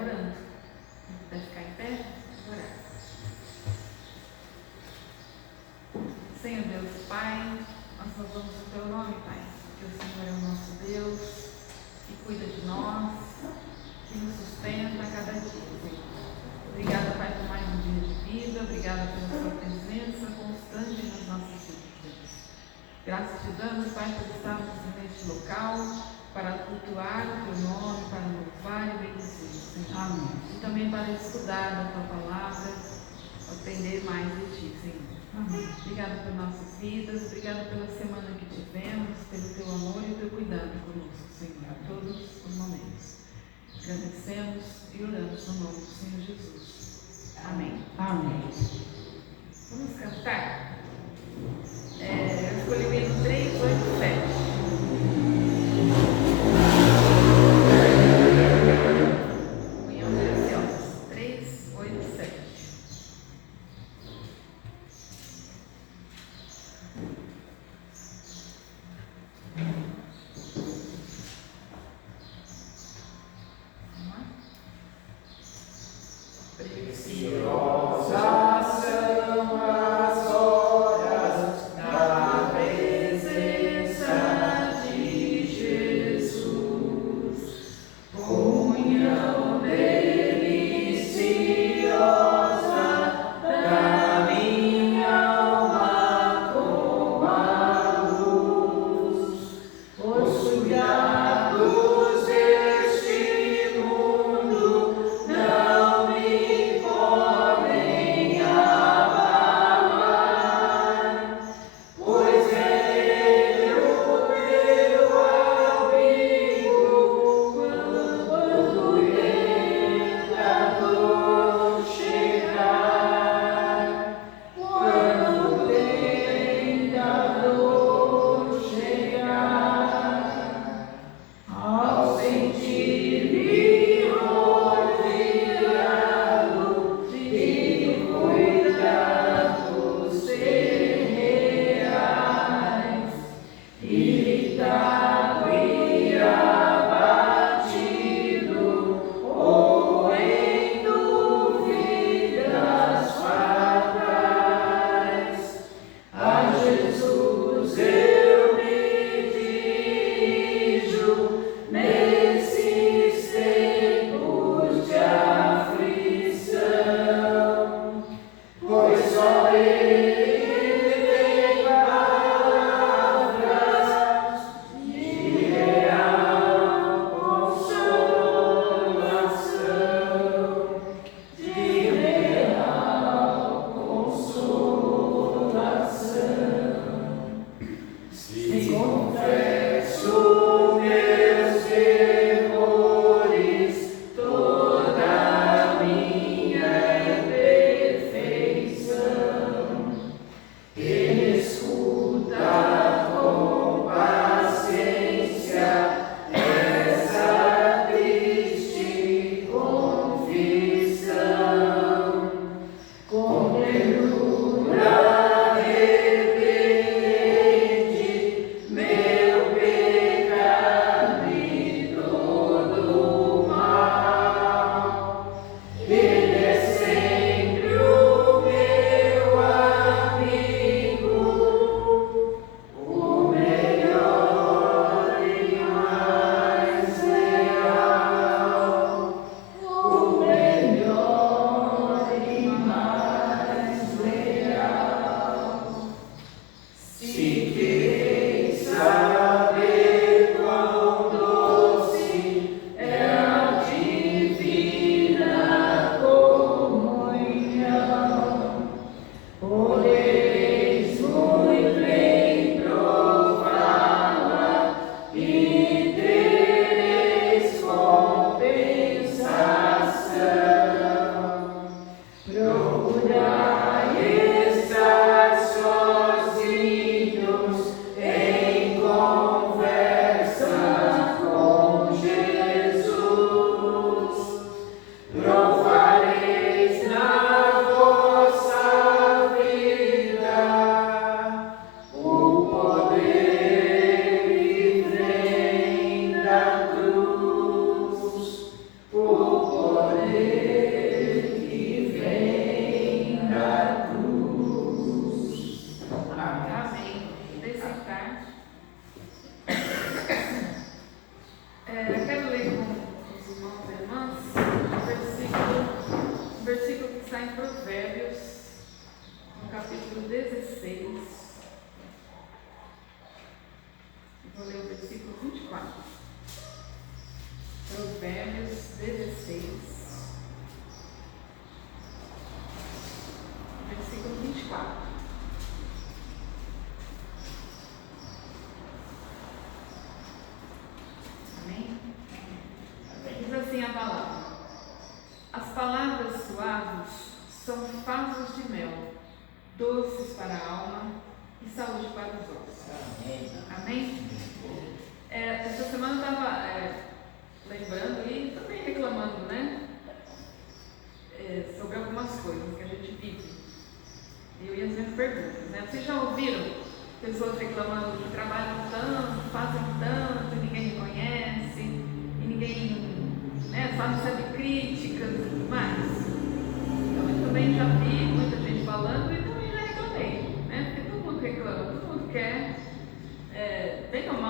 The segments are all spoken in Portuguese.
orando. Vai ficar em pé? Orar. Senhor Deus Pai, nós louvamos o Teu nome, Pai, porque o Senhor é o nosso Deus, que cuida de nós, que nos sustenta a cada dia, Senhor. Obrigada, Pai, por mais um dia de vida, obrigada pela Sua presença constante nas nossas vidas. Graças te damos, Pai, por estarmos neste local, para cultuar o Teu nome, para louvar e bendizer, Senhor. Amém. E também para estudar a Tua palavra, aprender mais de Ti, Senhor. Amém. Obrigada por nossas vidas, obrigada pela semana que tivemos, pelo Teu amor e o Teu cuidado conosco, Senhor, a todos os momentos. Agradecemos e oramos no nome do Senhor Jesus. Amém. Amém. Vamos cantar? Eu escolhi o hino 387.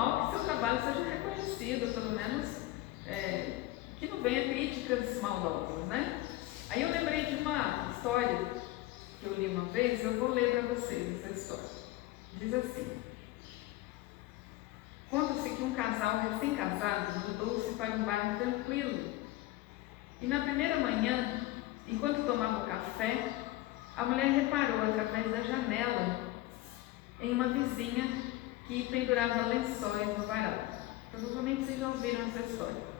normal que seu trabalho seja reconhecido, pelo menos que não venha críticas maldosas, né? Aí eu lembrei de uma história que eu li uma vez, eu vou ler para vocês essa história. Diz assim: conta-se que um casal recém-casado mudou-se para um bairro tranquilo. E na primeira manhã, enquanto tomava o café, a mulher reparou através da janela em uma vizinha que pendurava lençóis no varal. Provavelmente vocês já ouviram essa história.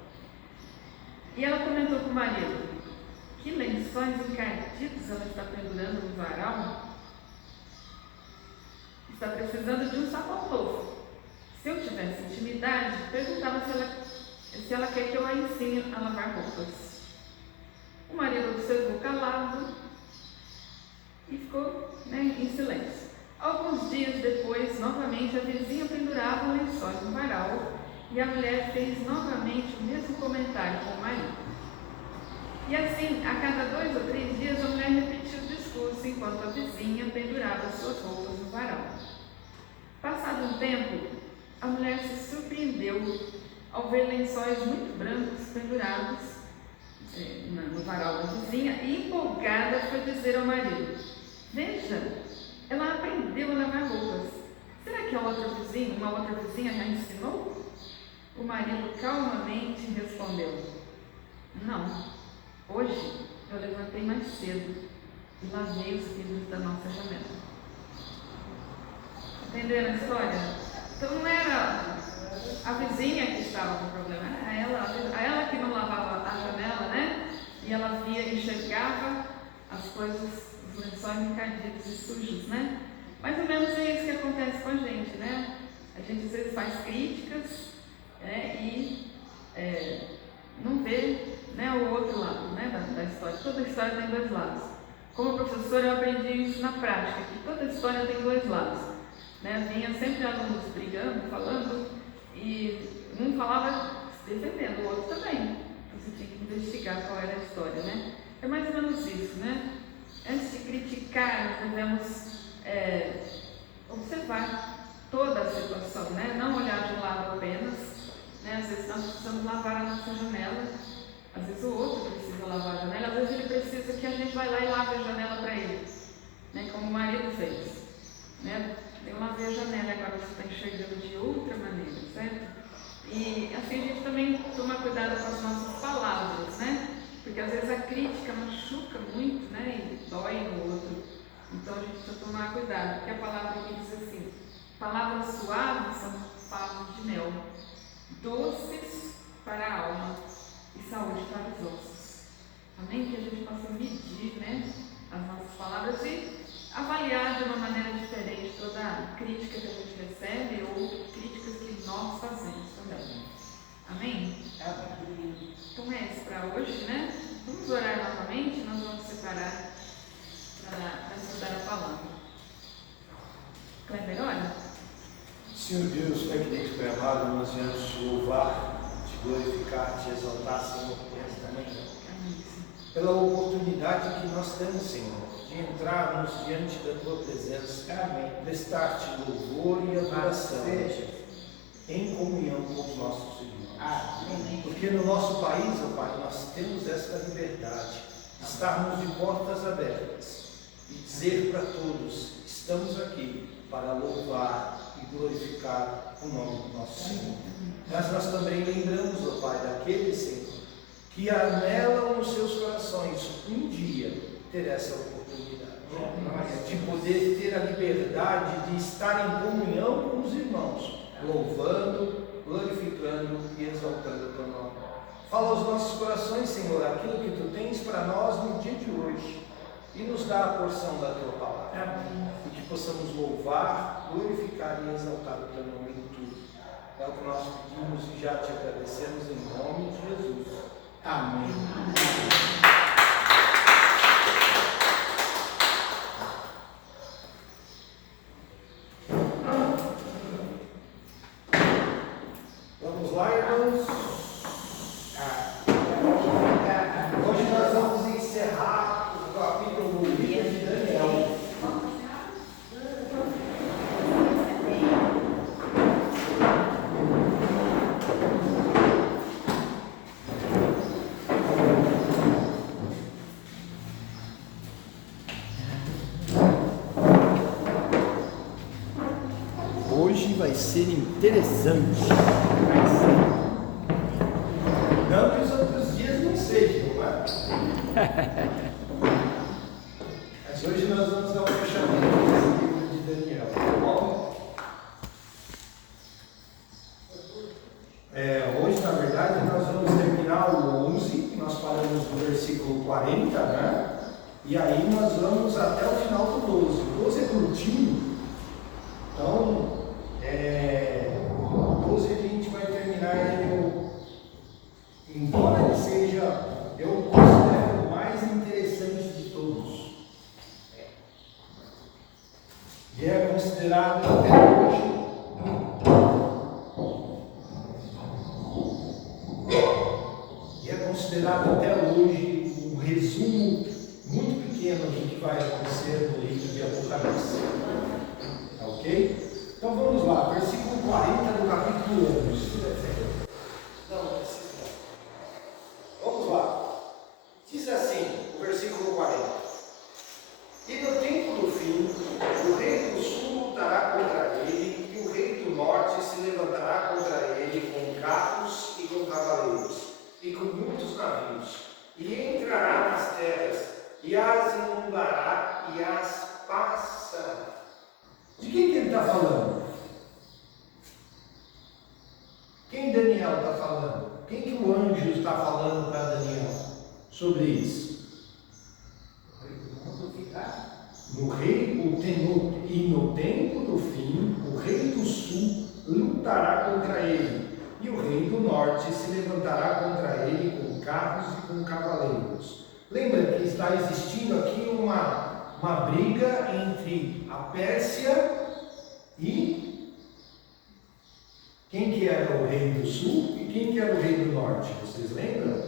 E ela comentou com o marido: que lençóis encardidos ela está pendurando no varal? Está precisando de um sapato novo. Se eu tivesse intimidade, perguntava se ela quer que eu a ensine a lavar roupas. O marido observou calado e ficou em silêncio. Alguns dias depois, novamente, a vizinha pendurava lençóis no varal e a mulher fez novamente o mesmo comentário com o marido. E assim, a cada 2 ou 3 dias, a mulher repetiu o discurso enquanto a vizinha pendurava suas roupas no varal. Passado um tempo, a mulher se surpreendeu ao ver lençóis muito brancos pendurados no varal da vizinha e, empolgada, foi dizer ao marido: veja, ela aprendeu a lavar roupas. Será que uma outra vizinha já ensinou? O marido calmamente respondeu: não, hoje eu levantei mais cedo e lavei os vidros da nossa janela. Entenderam a história? Então não era a vizinha que estava com o problema, era ela que não lavava a janela, né? E ela enxergava as coisas, os lençóis encardidos e sujos, né? Mais ou menos é isso que acontece com a gente, né? A gente às vezes faz críticas e não vê, né, o outro lado, né, da história. Toda história tem 2 lados. Como professora, eu aprendi isso na prática, que toda história tem 2 lados. Né? Vinha sempre alunos brigando, falando, e um falava se defendendo, o outro também. Você tinha que investigar qual era a história, né? É mais ou menos isso, né? Antes de criticar, nós devemos observar toda a situação, né? Não olhar de um lado apenas, né? Às vezes nós precisamos lavar a nossa janela, às vezes o outro precisa lavar a janela, às vezes ele precisa que a gente vá lá e lave a janela para ele, né? Como o marido fez, né? Eu lavei a janela, agora você está enxergando de outra maneira, certo? E assim a gente também toma cuidado com as nossas palavras, né? Porque às vezes a crítica machuca muito, né? E dói no outro. Então a gente precisa tomar cuidado, porque a palavra aqui diz assim: palavras suaves são favos de mel, doces para a alma e saúde para os ossos. Amém? Que a gente possa medir, né, as nossas palavras e avaliar de uma maneira diferente toda a crítica que a gente recebe ou críticas que nós fazemos também. Amém? Então é isso para hoje, né? Vamos orar novamente, nós vamos separar para estudar a palavra. Kleber, ora. Senhor Deus, Pai querido, Pai amado, nós viemos te louvar, te glorificar, te exaltar, Senhor, nesta manhã. Pela oportunidade que nós temos, Senhor, de entrarmos diante da Tua presença, prestar-te louvor e adoração, em comunhão com os nossos irmãos. Porque no nosso país, ó Pai, nós temos esta liberdade de estarmos de portas abertas e dizer para todos: estamos aqui para louvar e glorificar o nome do nosso Senhor. Mas nós também lembramos, ó Pai, daqueles, Senhor, que anelam nos seus corações um dia ter essa oportunidade de poder ter a liberdade de estar em comunhão com os irmãos, louvando, glorificando e exaltando o Teu nome. Fala aos nossos corações, Senhor, aquilo que Tu tens para nós no dia de hoje e nos dá a porção da Tua palavra. E que possamos louvar, glorificar e exaltar o Teu nome em tudo. É o que nós pedimos e já Te agradecemos em nome de Jesus. Amém. Vamos lá, irmãos. Hoje nós vamos encerrar o capítulo do livro de Daniel. interessante. Não que os outros dias não sejam, não é? Mas hoje nós vamos dar um fechamento desse livro de Daniel, tá bom? Hoje, na verdade, nós vamos terminar o 11, nós paramos no versículo 40, né? E aí nós vamos até o final do 12. O 12 é curtinho, então, o 12 a gente vai terminar ele, embora ele seja, eu considero o mais interessante de todos. E é considerado até hoje um resumo muito pequeno do que vai acontecer no livro de Apocalipse. Tá ok? Então vamos lá, versículo 40 do capítulo 11. Vamos lá. Diz assim, o versículo 40. E no tempo do fim, o rei do sul lutará contra ele, e o rei do norte se levantará contra ele com carros e com cavaleiros, e com muitos navios, e entrará nas terras, e as inundará, e as passará. De quem que ele está falando? Quem Daniel está falando? Quem que o anjo está falando para Daniel sobre isso? E no tempo do fim, o rei do sul lutará contra ele, e o rei do norte se levantará contra ele com carros e com cavaleiros. Lembra que está existindo aqui uma briga entre a Pérsia e quem que era o rei do sul e quem que era o rei do norte? Vocês lembram?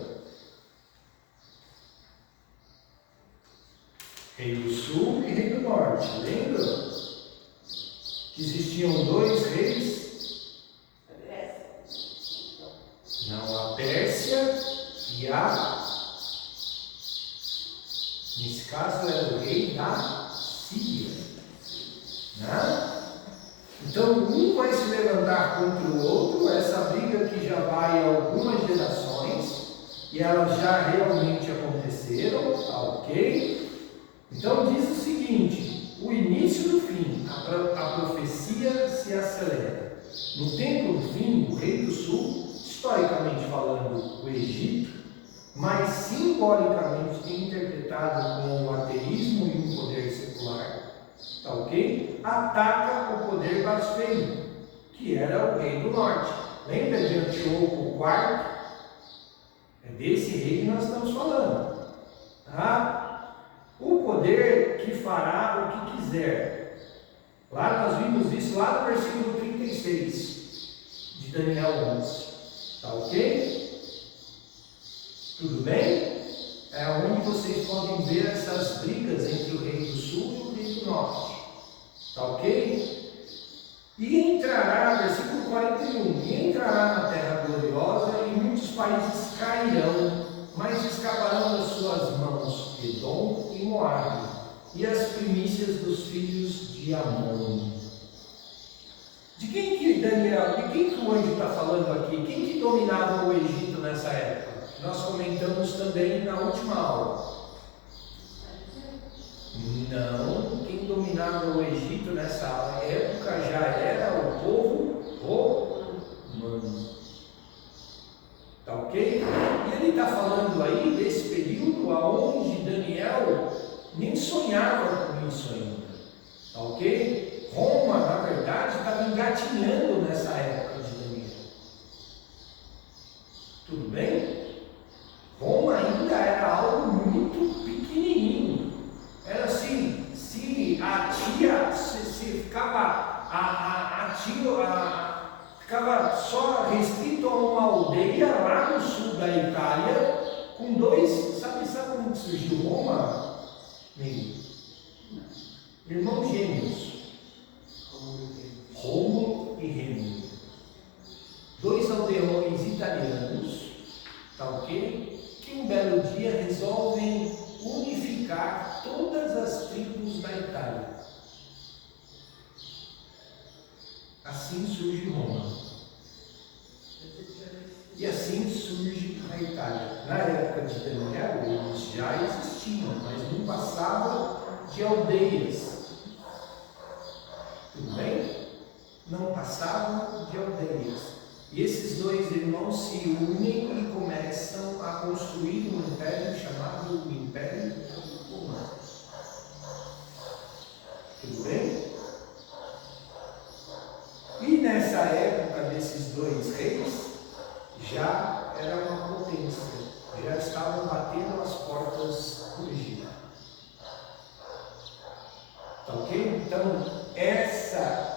Rei do sul e rei do norte. Lembram? Que existiam dois reis? Não, a Pérsia e nesse caso era o rei da Síria, né? Então um vai se levantar contra o outro, essa briga que já vai algumas gerações, e elas já realmente aconteceram, tá ok? Então diz o seguinte, o início do fim, a profecia se acelera. No tempo do fim, o rei do sul, historicamente falando, o Egito, mas simbolicamente interpretado como um ateísmo e um poder secular, tá ok? Ataca o poder blasfemo, que era o rei do norte. Lembra de Antíoco IV? É desse rei que nós estamos falando, tá? O poder que fará o que quiser. Lá nós vimos isso lá no versículo 36 de Daniel 11, tá ok? Tudo bem? É onde vocês podem ver essas brigas entre o rei do sul e o rei do norte. Tá ok? E entrará, versículo 41, e entrará na terra gloriosa, e muitos países cairão, mas escaparão das suas mãos, Edom e Moabe, e as primícias dos filhos de Amon. De quem que o anjo está falando aqui? Quem que dominava o Egito nessa época? Nós comentamos também na última aula. Não, quem dominava o Egito nessa época já era o povo romano. Tá ok? E ele está falando aí desse período onde Daniel nem sonhava com isso ainda. Tá ok? Roma, na verdade, estava engatinhando nessa época de Daniel. Tudo bem? Roma ainda era algo muito pequenininho. Era assim, se ficava só restrito a uma aldeia lá no sul da Itália, com dois, sabe como surgiu Roma? Irmãos gêmeos, Rômulo e Remo, dois aldeões italianos, tá ok? Que um belo dia resolvem unificar todas as tribos da Itália. Assim surge Roma. na Itália. Na época de Daniel, eles já existiam, mas não passavam de aldeias. Tudo bem? Não passavam de aldeias. E esses dois irmãos se unem e começam a construir um império chamado Império Romano. Tudo bem? E nessa época desses dois reis, já era uma potência, já estavam batendo as portas do Egito. Tá ok? Então, essa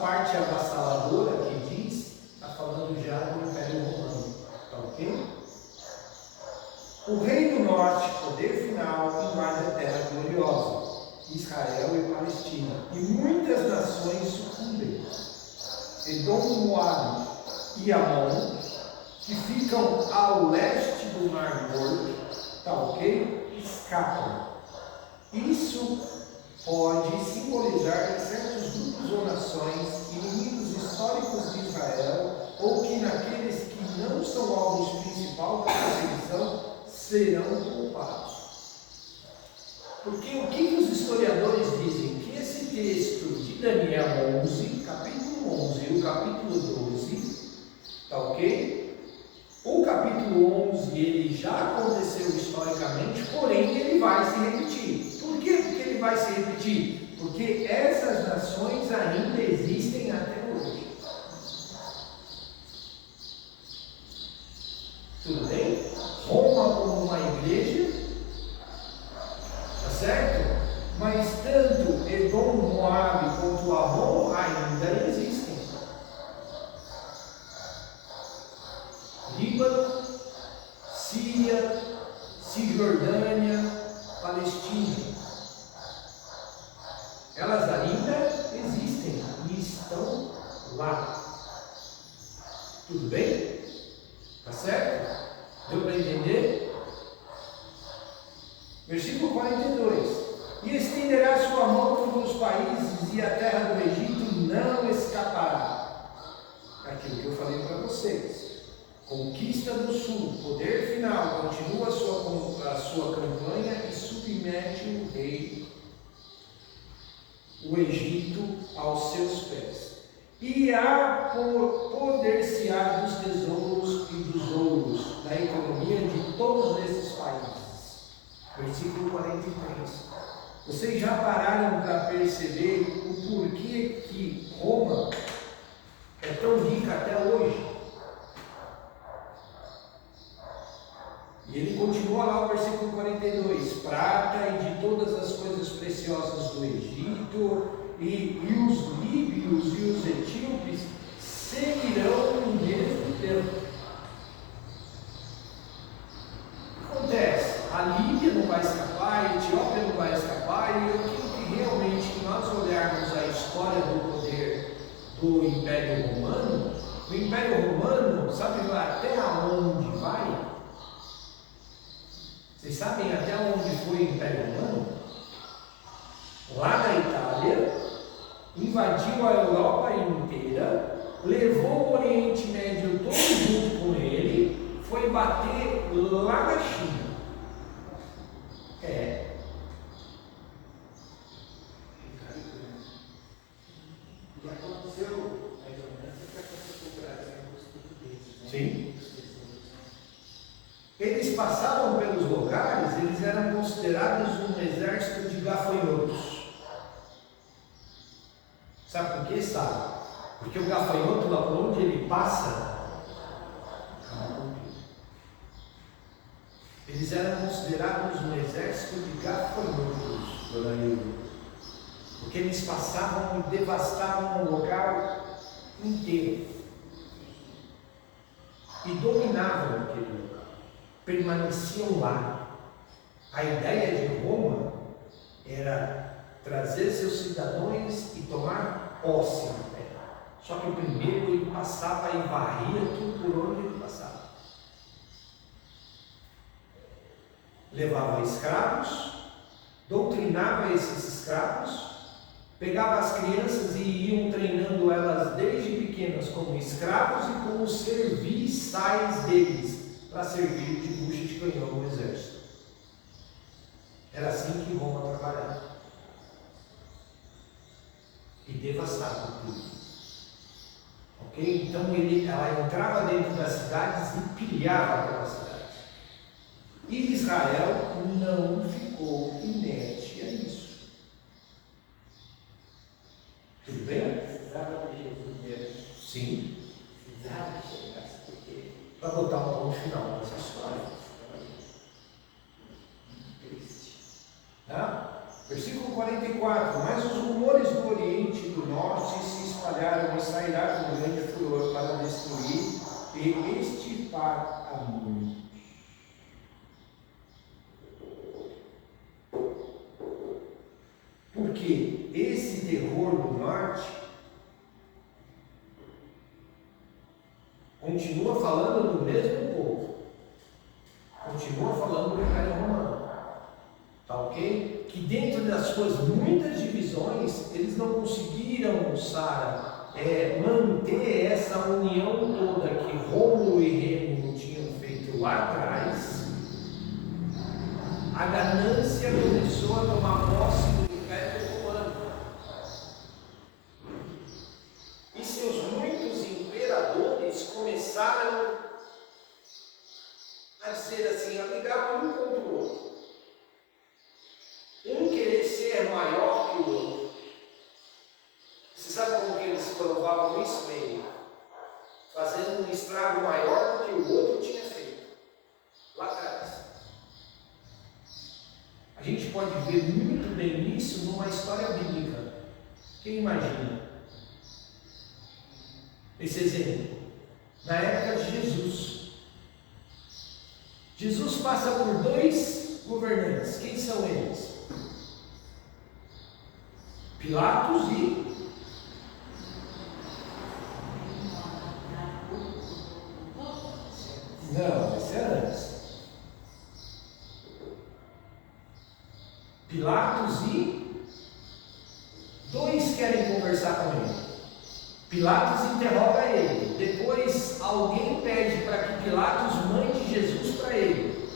parte avassaladora que diz, está falando já do Império Romano. Tá ok? O rei do norte, poder final, invade a terra gloriosa, Israel e Palestina, e muitas nações sucumbem. Edom, Moabe e Amon, que ficam ao leste do Mar Morto, tá ok? Escapam. Isso pode simbolizar certos grupos ou nações, inimigos históricos de Israel, ou que naqueles que não são alvos principal da perseguição serão culpados. Porque o que os historiadores dizem? Que esse texto de Daniel 11, capítulo 11 e o capítulo 12, tá ok? O capítulo 11 ele já aconteceu historicamente, porém ele vai se repetir. Por quê? Porque ele vai se repetir? Porque essas nações ainda existem até hoje. Tudo bem? Roma como uma igreja, tá certo? Mas tanto Edom, Moabe quanto Amon ainda existem. Líbano, Síria, Cisjordânia, Palestina. Elas ainda existem e estão lá. Tudo bem? Tá certo? Deu para entender? Versículo 42. E estenderá sua mão contra os países e a terra do Egito não escapará. Aquilo que eu falei para vocês. Conquista do sul, poder final, continua a sua campanha e submete o rei, o Egito, aos seus pés. E apoder-se-á dos tesouros e dos ouros, da economia de todos esses países. Versículo 43. Vocês já pararam para perceber o porquê que Roma é tão rica até hoje? E ele continua lá o versículo 42, prata e de todas as coisas preciosas do Egito, e os líbios e os etíopes seguirão no mesmo tempo. O que acontece? A Líbia não vai escapar, a Etiópia não vai escapar, e aquilo que realmente nós olharmos a história do poder do Império Romano, o Império Romano, sabe até onde vai? Vocês sabem até onde foi o Império Romano? Lá da Itália, invadiu a Europa inteira, levou o Oriente Médio todo junto com ele, foi bater lá na China. E aconteceu mais ou menos o que aconteceu com o Brasil com os portugueses, né? Sim. Eles passavam pelos lugares, eles eram considerados um exército de gafanhotos. Sabe por quê? Sabe? Porque o gafanhoto, lá por onde ele passa, acaba com tudo. Eles eram considerados um exército de gafanhotos, dona Hilda. Porque eles passavam e devastavam o lugar inteiro. E dominavam aquele lugar. Permaneciam lá. A ideia de Roma era trazer seus cidadãos e tomar posse na terra. Só que primeiro ele passava e varria tudo por onde ele passava. Levava escravos, doutrinava esses escravos, pegava as crianças e iam treinando elas desde pequenas como escravos e como serviçais deles, para servir de bucha de canhão no exército. Era assim que Roma trabalhava. E devastava tudo. Ok? Então ela entrava dentro das cidades e pilhava aquelas cidades. E Israel não ficou inerte a isso. Tudo bem? Precisava de Jesus mesmo. Sim. Precisava que chegasse, porque Para botar um ponto final nessa história. triste. Tá? Versículo 44. Mas os rumores do Oriente e do Norte se espalharam e sairá com grande furor para destruir e extirpar a muitos. Porque esse terror do Norte continua falando do mesmo povo. Continua falando do Império Romano. Tá ok? Que dentro das suas muitas divisões, eles não conseguiram, Sara, manter essa união toda que Rômulo e Rêmulo tinham feito lá atrás. A ganância começou a tomar posse do Império Romano. E seus muitos imperadores começaram a dizer assim, a brigar um contra o outro. Um querer ser maior que o outro. Você sabe como que eles provavam isso, meio? Fazendo um estrago maior do que o outro tinha feito. Lá atrás. A gente pode ver muito bem isso numa história bíblica. Quem imagina? Esse exemplo. Na época de Jesus. Jesus passa por 2 governantes. Quem são eles? Pilatos e não, esse é antes. Pilatos e 2 querem conversar com ele. Pilatos interroga ele. Depois alguém pede para que Pilatos mande Jesus para ele.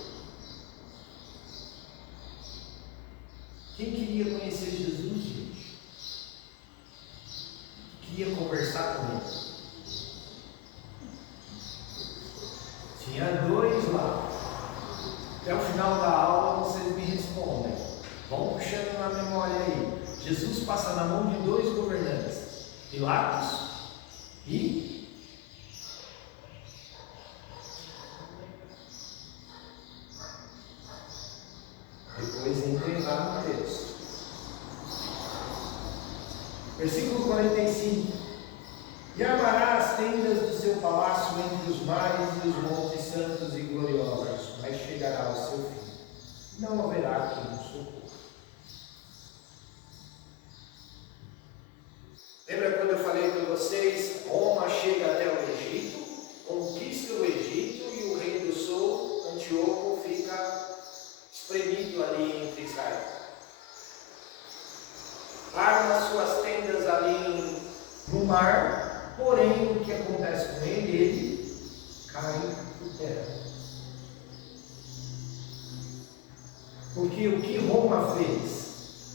Quem queria conhecer Jesus, gente? Queria conversar com ele. Tinha 2 lá. Até o final da aula vocês me respondem. Vão puxando na memória aí. Jesus passa na mão de 2 governantes. Pilatos e depois entrem lá no texto. Versículo 45. E armará as tendas do seu palácio entre os mares e os montes santos e gloriosos, mas chegará ao seu fim. Não haverá quem o socorra. Lembra quando eu falei para vocês? Roma chega até o Egito, conquista o Egito e o rei do sul, Antíoco, fica espremido ali entre Israel. Arma suas tendas ali no mar, porém o que acontece com ele? Ele cai por terra. Porque o que Roma fez?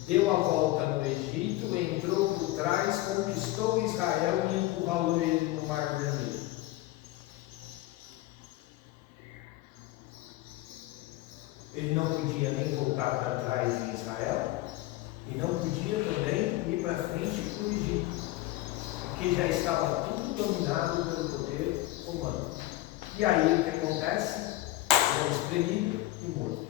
Deu a volta no Egito, entrou por trás, conquistou Israel e empurrou ele no Mar Vermelho. Ele não podia nem voltar para trás em Israel e não podia também ir para frente para o Egito, porque já estava tudo dominado pelo poder romano. E aí o que acontece? Ele é espremido e morto.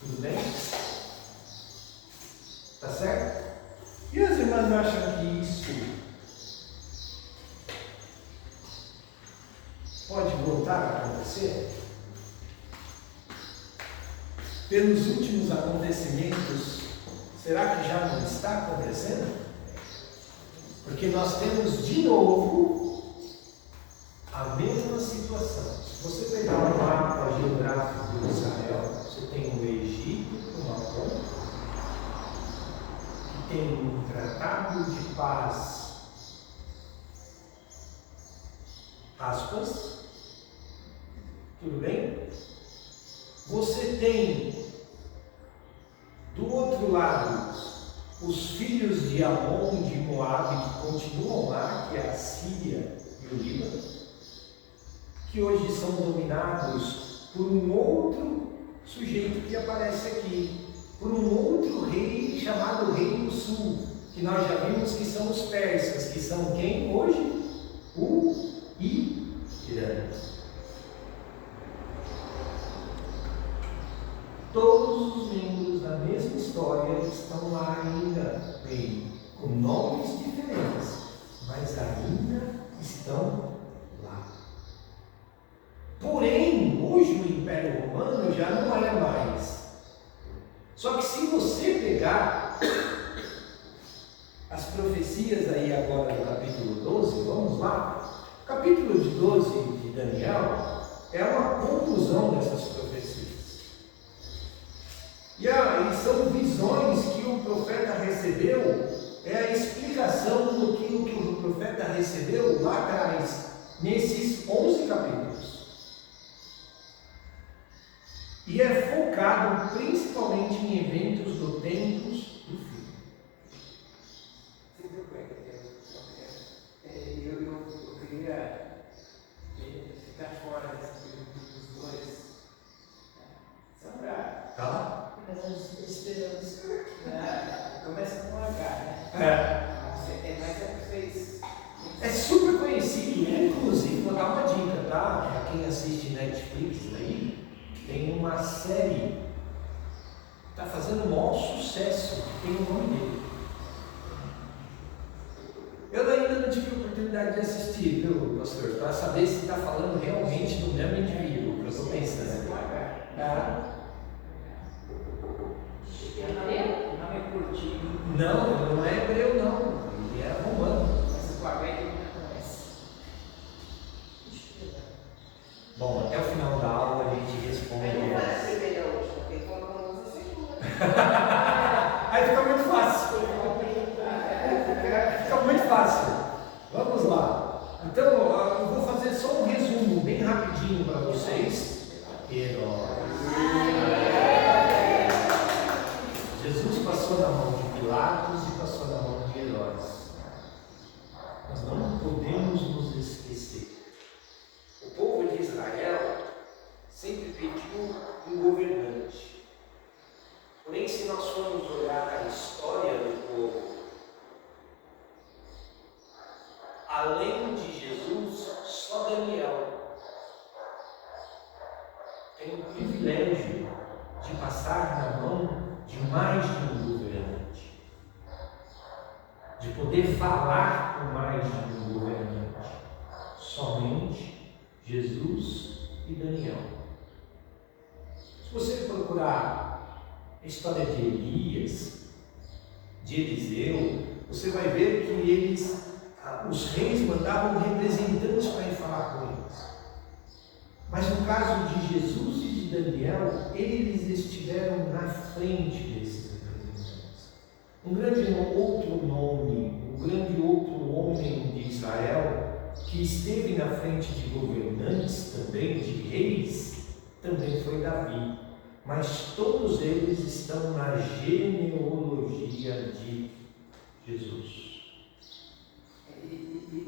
Tudo bem? Tá certo? E as irmãs acham que isso pode voltar a acontecer? Pelos últimos acontecimentos, será que já não está acontecendo? Porque nós temos de novo a mesma situação. Se você pegar um mapa geográfico de Israel, você tem o Egito numa ponta, que tem um tratado de paz aspas, tudo bem? Você tem do outro lado os filhos de Amon, de Moabe, que continuam lá, que é a Síria e o Líbano, que hoje são dominados por um outro sujeito que aparece aqui, por um outro rei chamado Rei do Sul, que nós já vimos que são os persas, que são quem hoje? O Irã. Todos os membros da mesma história estão lá ainda, bem, com nomes diferentes, mas ainda estão lá. Porém, hoje o Império Romano já não é mais. Só que se você pegar as profecias aí agora no capítulo 12, vamos lá. O capítulo de 12 de Daniel é uma conclusão dessas profecias. E são visões que o profeta recebeu, é a explicação do que o profeta recebeu lá atrás, nesses 11 capítulos. E é focado principalmente em eventos do tempos do fim. Eu queria ficar fora dessa pergunta dos dois. Só para. Tá? Esperança. Começa com H, né? Mas vocês. É super conhecido, inclusive, vou dar uma dica, tá? Para quem assiste Netflix aí, tem uma série que está fazendo o maior sucesso, que tem o nome dele. Eu ainda não tive a oportunidade de assistir, viu, pastor? Para saber se está falando realmente do mesmo indivíduo que eu estou pensando. Tá? O nome é curtinho. Não é hebreu, não. Ele é romano. Mas o H que não conhece. Bom, até o final da aula a gente responde. Aí fica muito fácil. Fica muito fácil. Vamos lá. Então, eu vou fazer só um resumo bem rapidinho para vocês. Jesus passou na mão de Pilatos e passou na mão de Herodes. Nós não podemos nos esquecer. O povo de Israel sempre pediu um governante. Porém, se nós formos olhar a história do povo, além de Jesus, só Daniel tem o privilégio de passar na mão de mais de um governante, de poder falar com mais de um governante. Somente Jesus e Daniel. Se você procurar a história de Elias, de Eliseu, você vai ver que os reis mandavam representantes para ir falar com eles. Mas no caso de Jesus e de Daniel, eles estiveram na frente desses representantes. Um grande outro homem de Israel, que esteve na frente de governantes também, de reis, também foi Davi. Mas todos eles estão na genealogia de Jesus.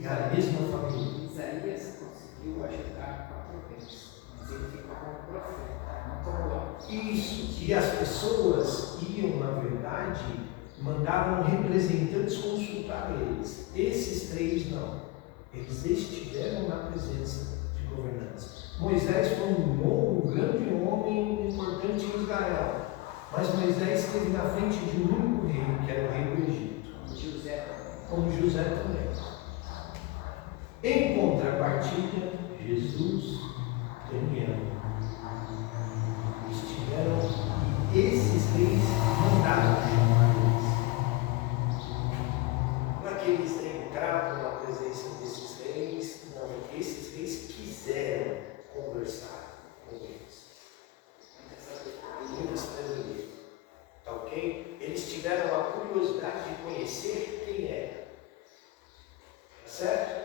É a mesma família. Isaías conseguiu ajudar 4 vezes, mas ele ficou como profeta, não como homem. Isso, e as pessoas iam, na verdade, mandavam representantes consultar eles. Esses 3 não. Eles estiveram na presença de governantes. Moisés foi um grande homem importante em Israel. Mas Moisés esteve na frente de um único rei, que era o rei do Egito. Como José também. Em contrapartida, Jesus, Daniel, estiveram e esses reis mandaram chamar eles. Não é que eles entravam na presença desses reis, não, esses reis quiseram conversar com eles. Muita sabedoria. Tá ok? Eles tiveram a curiosidade de conhecer quem era. Tá certo?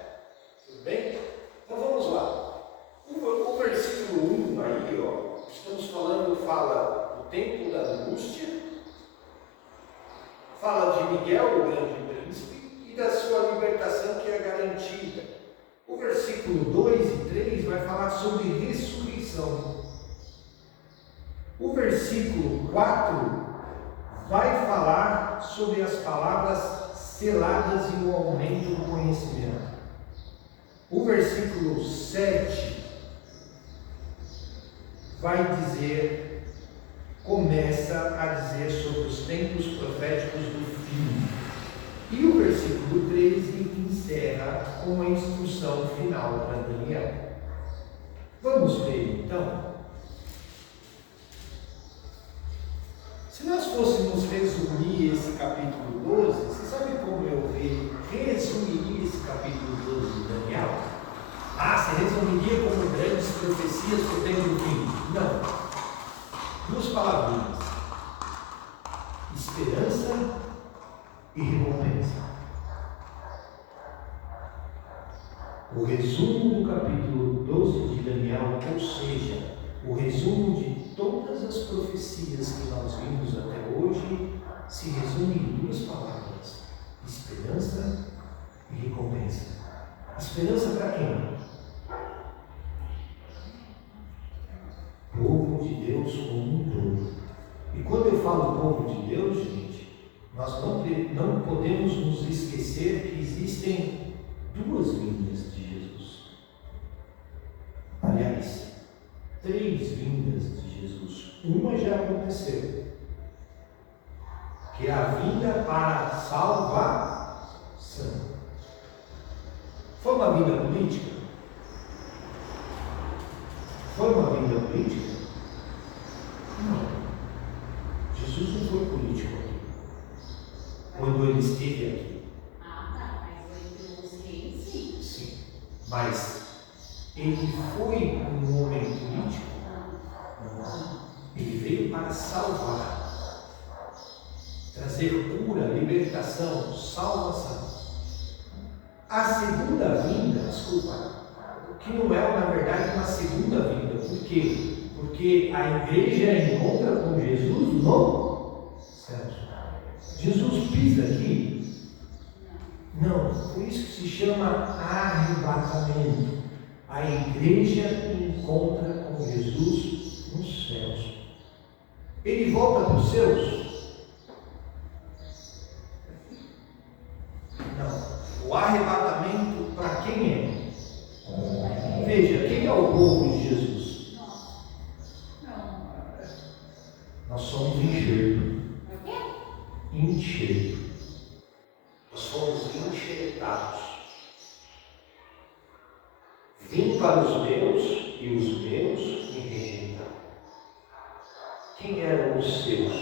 Tudo bem? Então vamos versículo 2 e 3 vai falar sobre ressurreição. O versículo 4 vai falar sobre as palavras seladas e o aumento do conhecimento. O versículo 7 vai dizer, começa a dizer sobre os tempos proféticos do fim. E o versículo 13 encerra com a instrução final para Daniel. Vamos ver então. Se nós fôssemos resumir esse capítulo 12, você sabe como eu resumiria esse capítulo 12 de Daniel? Você resumiria como grandes profecias do tempo do fim? Não. Duas palavrinhas: esperança e recompensa. O resumo do capítulo 12 de Daniel, ou seja, o resumo de todas as profecias que nós vimos até hoje, se resume em duas palavras: esperança e recompensa. Esperança para quem? Povo de Deus como um todo. E quando eu falo povo de Deus, gente, nós não podemos nos esquecer que existem duas vindas de Jesus. Aliás, três vindas de Jesus. Uma já aconteceu, que é a vinda para salvação. Foi uma vinda política? Foi uma vinda política? Não. Jesus não foi político aqui, quando ele esteve aqui. Mas ele trouxe reis, sim. Sim. Mas ele foi um homem político? Não. Ele veio para salvar, trazer cura, libertação, salvação. A segunda vinda, que não é, na verdade, uma segunda vinda. Por quê? Porque a igreja encontra com Jesus no céu. Jesus pisa aqui? Não. Por isso que se chama arrebatamento. A igreja encontra com Jesus nos céus. Ele volta para os seus? Não. O arrebatamento para quem é? Veja, quem é o povo de Jesus? Nós somos enxerto. Enxerto. Nós somos enxertados. Vim para os meus e os meus me rejeitaram. Quem eram os seus?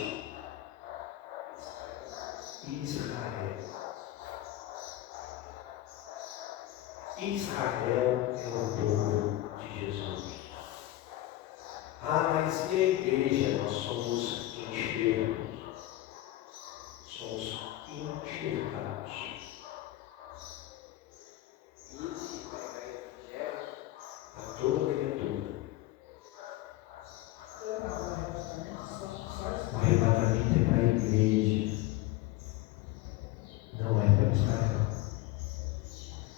Israel. Israel é o povo de Jesus. Mas e a igreja? Nós somos enxertos. Somos enxertados. A toda criatura. O arrebatamento é para a igreja, não é para Israel.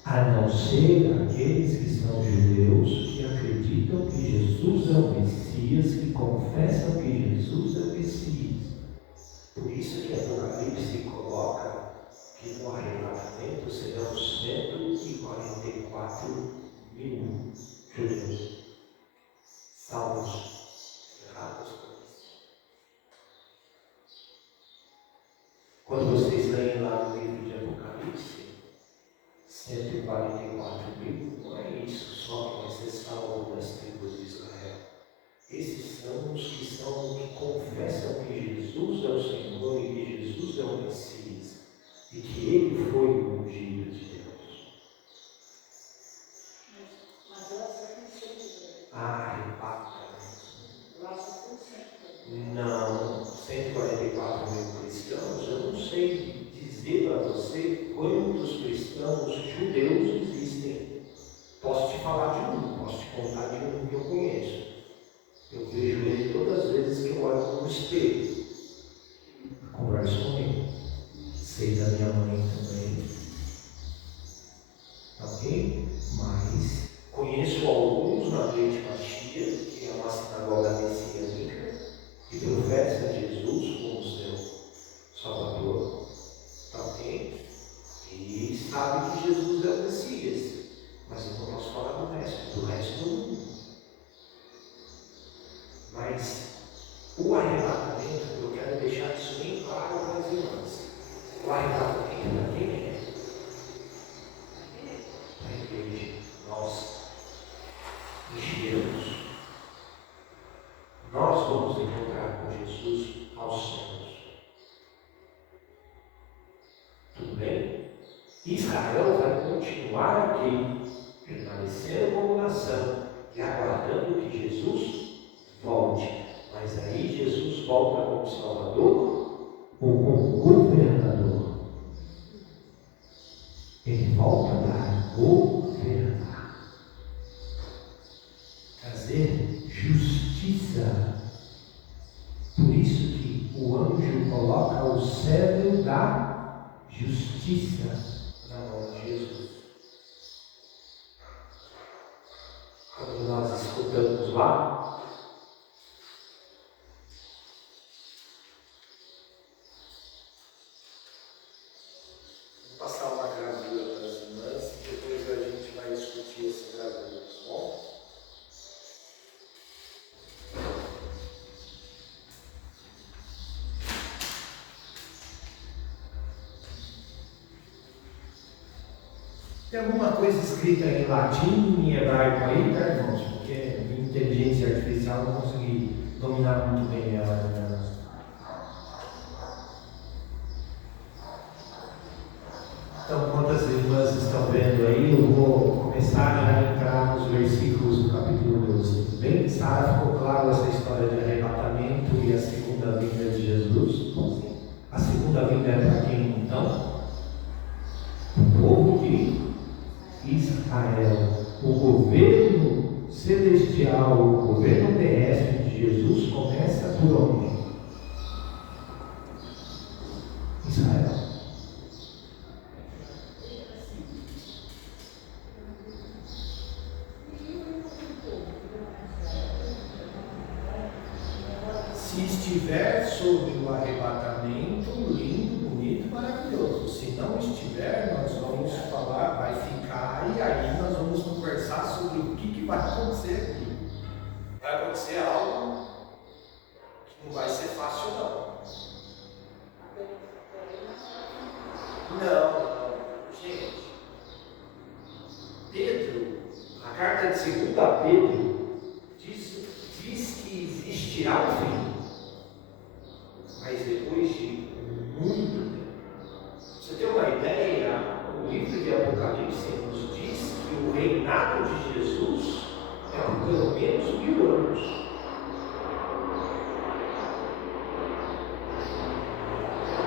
A não ser aqueles que são judeus, que acreditam que Jesus é o Messias, que confessam que Jesus é o Messias. Por isso que Apocalipse coloca que no arrebatamento serão 144 mil judeus salvos, errados por isso. Quando vocês leem lá no livro de Apocalipse, 144 mil, não é isso só que vai ser salvo das tribos de Israel. Esses são os que confessam que Jesus é o Senhor e que Jesus é o Messias e que Ele foi o ungido de Deus. Mas ela só tem Arrebatamento. Lá só tem Não, 144 mil cristãos, eu não sei dizer para você quantos cristãos judeus existem. Posso te falar de um, posso te contar de um que eu conheço. Eu vejo ele todas as vezes que eu olho no espelho. Converso com ele. Sei da minha mãe também. Ok? Mas Conheço alguns na Leite Machia, que é uma sinagoga messiânica, que professa Jesus como seu Salvador, também, e sabe que Jesus é o Messias, mas eu não posso falar do resto do mundo. Mas o arrebatamento, eu quero deixar isso bem claro para as irmãs. O arrebatamento para quem é? Para a igreja. Nós enchermos. Nós vamos encontrar com Jesus aos céus. Tudo bem? Israel vai continuar aqui, permanecendo como nação e aguardando que Jesus volte. Mas aí Jesus volta como Salvador ou como governador? Ele volta para governar, trazer justiça. Por isso que o anjo coloca o cetro da justiça na mão de Jesus. Quando nós escutamos lá, Passar uma gravura para as irmãs e depois a gente vai discutir essa gravura, tá bom? tem alguma coisa escrita em latim e em hebraico aí, tá, irmãos? Porque inteligência artificial não consegui dominar muito bem ela, né? Então, quando as irmãs estão vendo aí, eu vou começar a entrar nos versículos do capítulo 12. Bem, Sara, ficou claro essa história de arrebatamento e a segunda vinda de Jesus? A segunda vinda é para quem, então? O povo de Israel. O governo celestial, o governo terrestre de Jesus começa por onde? Israel. Se estiver sobre o arrebatamento, lindo, bonito, maravilhoso. Se não estiver, nós vamos falar, vai ficar, e aí nós vamos conversar sobre o que vai acontecer aqui. Vai acontecer algo que não vai ser fácil, não. Não. Gente, Pedro, a carta de 2 Pedro, diz que existirá um fim. Mas depois de muito tempo. Você tem uma ideia? O livro de Apocalipse nos diz que o reinado de Jesus é por pelo menos 1000 anos.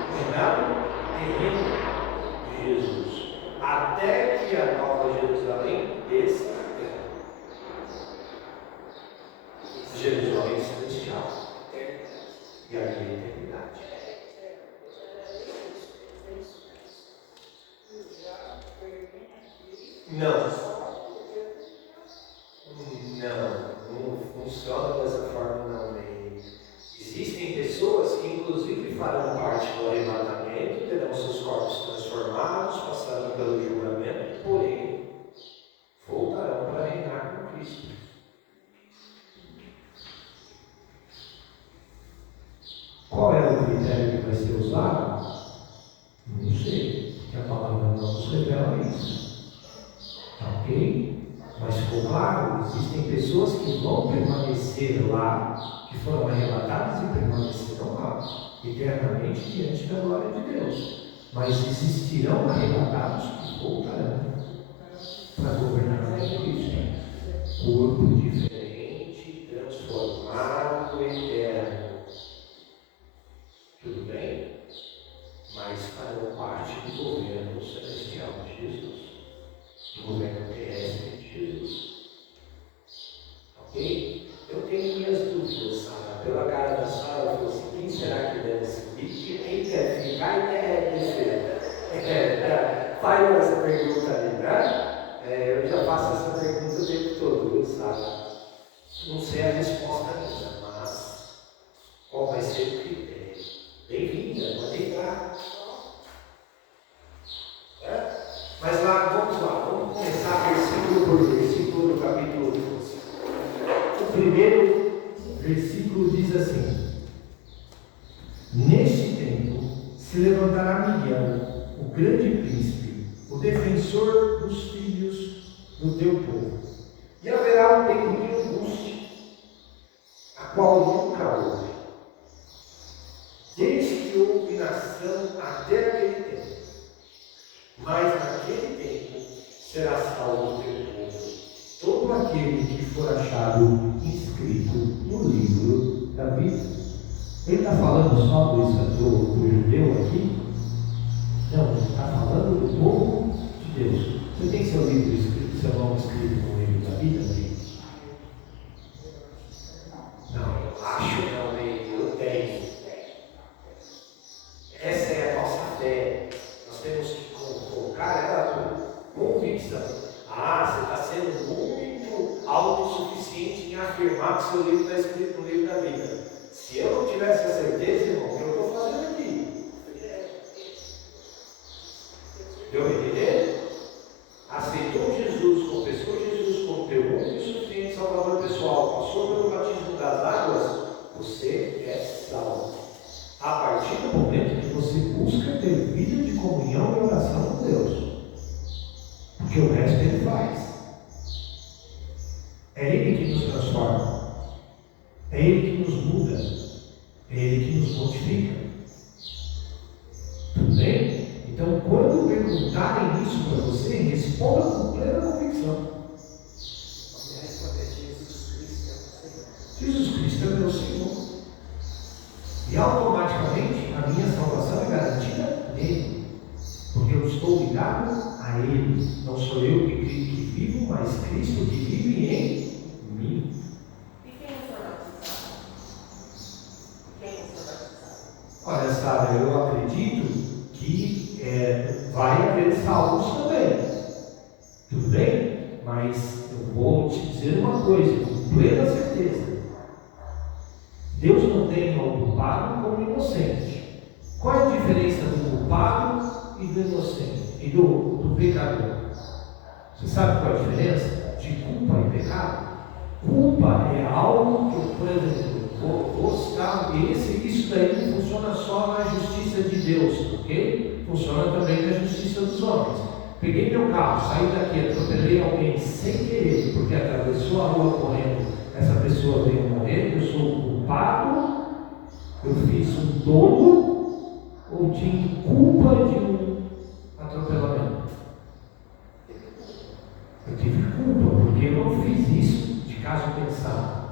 O reinado terreno de Jesus, até que a nova Jerusalém desça na terra. Jerusalém celestial. E a eternidade. Não funciona dessa forma, não. Existem pessoas que, inclusive, farão parte do arrebatamento, terão seus corpos transformados, passarão pelo julgamento, porém, voltarão para reinar com Cristo. Qual é o critério que vai ser usado? Não sei, porque a palavra não nos revela isso. Ok? Mas ficou claro, existem pessoas que vão permanecer lá, que foram arrebatadas e permanecerão lá, eternamente diante da glória de Deus. Mas existirão arrebatados que voltarão para governar com Cristo. Corpo diferente, transformado, eterno. Tudo bem? Mas farão parte do governo celestial de Jesus, do governo terrestre de Jesus. Ok? Eu tenho minhas dúvidas, Sara. Pela cara da Sara, eu falei assim: quem será que deve subir? Quem quer ficar e quer descer? Faz essa pergunta aí. Vamos lá, vamos começar versículo por versículo do capítulo 12. O primeiro versículo diz assim: Neste tempo se levantará Miguel, o grande príncipe, o defensor dos filhos do teu povo. E haverá um tempo de angústia, a qual nunca houve, desde que houve nação até aquele tempo. Mas naquele tempo será salvo o teu povo, todo aquele que for achado inscrito no livro da vida. Ele está falando só do judeu aqui? Não, ele está falando do povo de Deus. Você tem seu livro escrito, seu nome escrito no livro da vida? Não, eu acho não, eu tenho. Essa é a nossa fé. Nós temos que colocar ela com convicção. Você está sendo muito autossuficiente em afirmar que seu livro está escrito no livro da vida. Se eu não tivesse a certeza, irmão, o que eu estou fazendo aqui? Deu a entender? Aceitou Jesus, confessou Jesus como teu único e suficiente salvador pessoal, passou pelo batismo das águas, você é salvo. A partir do momento que você busca ter vida de comunhão e oração com Deus, porque o resto Ele faz. É Ele que nos transforma, é Ele que nos muda, é Ele que nos modifica. Tudo bem? Então, quando perguntarem isso para você, responda com plena convicção. Jesus Cristo é meu Senhor. E automaticamente a minha salvação é garantida nele. Porque eu estou ligado a Ele. Não sou eu que vivo, mas Cristo que vive em mim. E quem é o senhor batizado? Quem é o senhor batizado? Olha, Sara, eu acredito que vai haver salvos também. Tudo bem? Mas eu vou te dizer uma coisa, com plena certeza. Deus não tem o culpado como inocente. Qual é a diferença do culpado e do inocente? E do pecador? Você sabe qual é a diferença de culpa e pecado? Culpa é algo que, por exemplo, isso daí não funciona só na justiça de Deus, ok? Funciona também na justiça dos homens. Peguei meu carro, saí daqui, atropelei alguém sem querer, porque atravessou a rua correndo, essa pessoa veio morrer, eu sou o culpado, eu fiz um dolo, ou tive culpa de um atropelamento? Eu tive culpa, porque eu não fiz isso de caso pensado.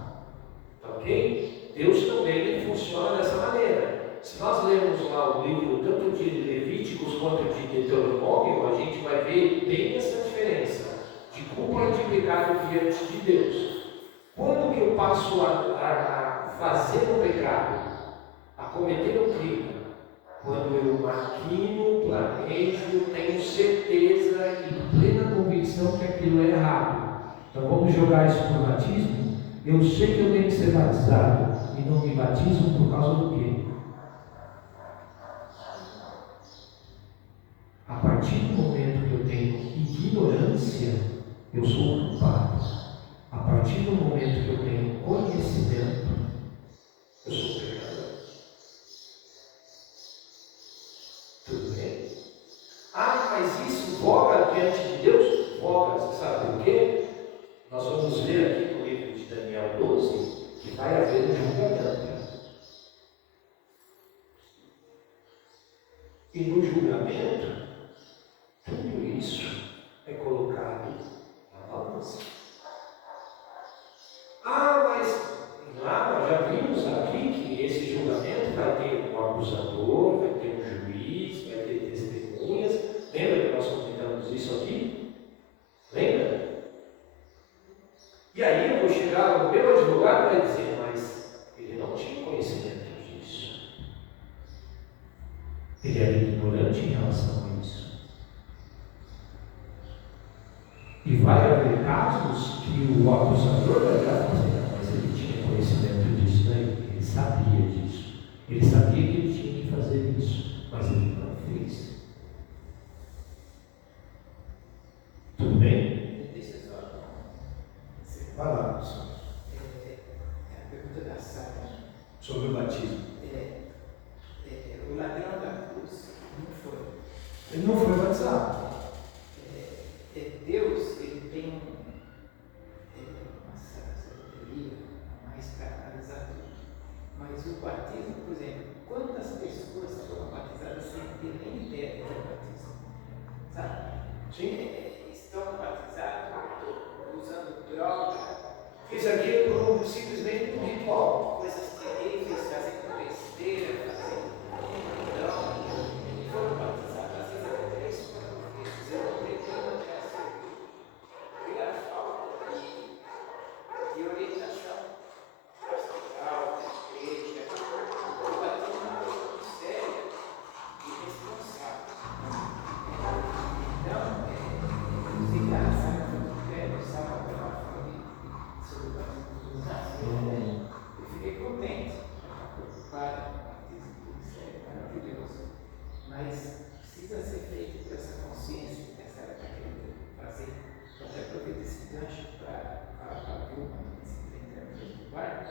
Ok? Deus também funciona dessa maneira. Se nós lermos lá o livro tanto de Levíticos quanto de Deuteronômio, a gente vai ver bem essa diferença de culpa e de pecado diante de Deus. Quando que eu passo a fazer um pecado, a cometer um crime? Quando eu maquino, planejo, tenho certeza e plena convicção que aquilo é errado. Então vamos jogar isso para o batismo? Eu sei que eu tenho que ser batizado e não me batizo por causa do quê? A partir do momento que eu tenho ignorância, eu sou culpado. A partir do momento que eu tenho conhecimento, eu sou pecador. Tudo bem? Mas isso voga diante de Deus? Voga, você sabe por quê? Nós vamos ver aqui no livro de Daniel 12 que vai haver um julgamento. E no julgamento, tudo isso é colocado na balança. Mas lá nós já vimos aqui que esse julgamento vai ter um acusador, vai ter um juiz, vai ter testemunhas. Lembra que nós comentamos isso aqui? Lembra? E aí eu vou chegar, o meu advogado vai dizer, mas ele não tinha conhecimento disso. Ele era ignorante em relação a isso. E vai haver casos que o acusador vai estar dizendo, mas ele tinha conhecimento disso daí, ele sabia disso. Ele sabia que ele tinha que fazer isso, mas ele não fez. Vai lá, professor. É a pergunta da Sara. Sobre o batismo. O ladrão da cruz não foi. Ele não foi batizado. Deus, ele tem uma sabedoria a mais para analisar tudo. Mas o batismo, por exemplo, quantas pessoas foram batizadas sem ter nem ideia do que é batismo? Sabe? Sim. Estão batizados usando droga, Isso aqui é por simplesmente um ritual. coisas terríveis, fazendo besteira, fazendo droga, e foram batizados às vezes até 3, 4 vezes. Eu não pretendo até servir pela falta de orientação pastoral, da igreja. O batismo é uma coisa muito séria e responsável. Então, inclusive a Sara foi muito velha, sábado ela falou sobre o batismo do nascimento. Eu fiquei contente, ela está preocupada com o batismo, tudo isso é maravilhoso. Mas precisa ser feito por essa consciência que a Sara está querendo fazer. Eu até aproveito esse gancho para falar para a turma que se entrando no barco.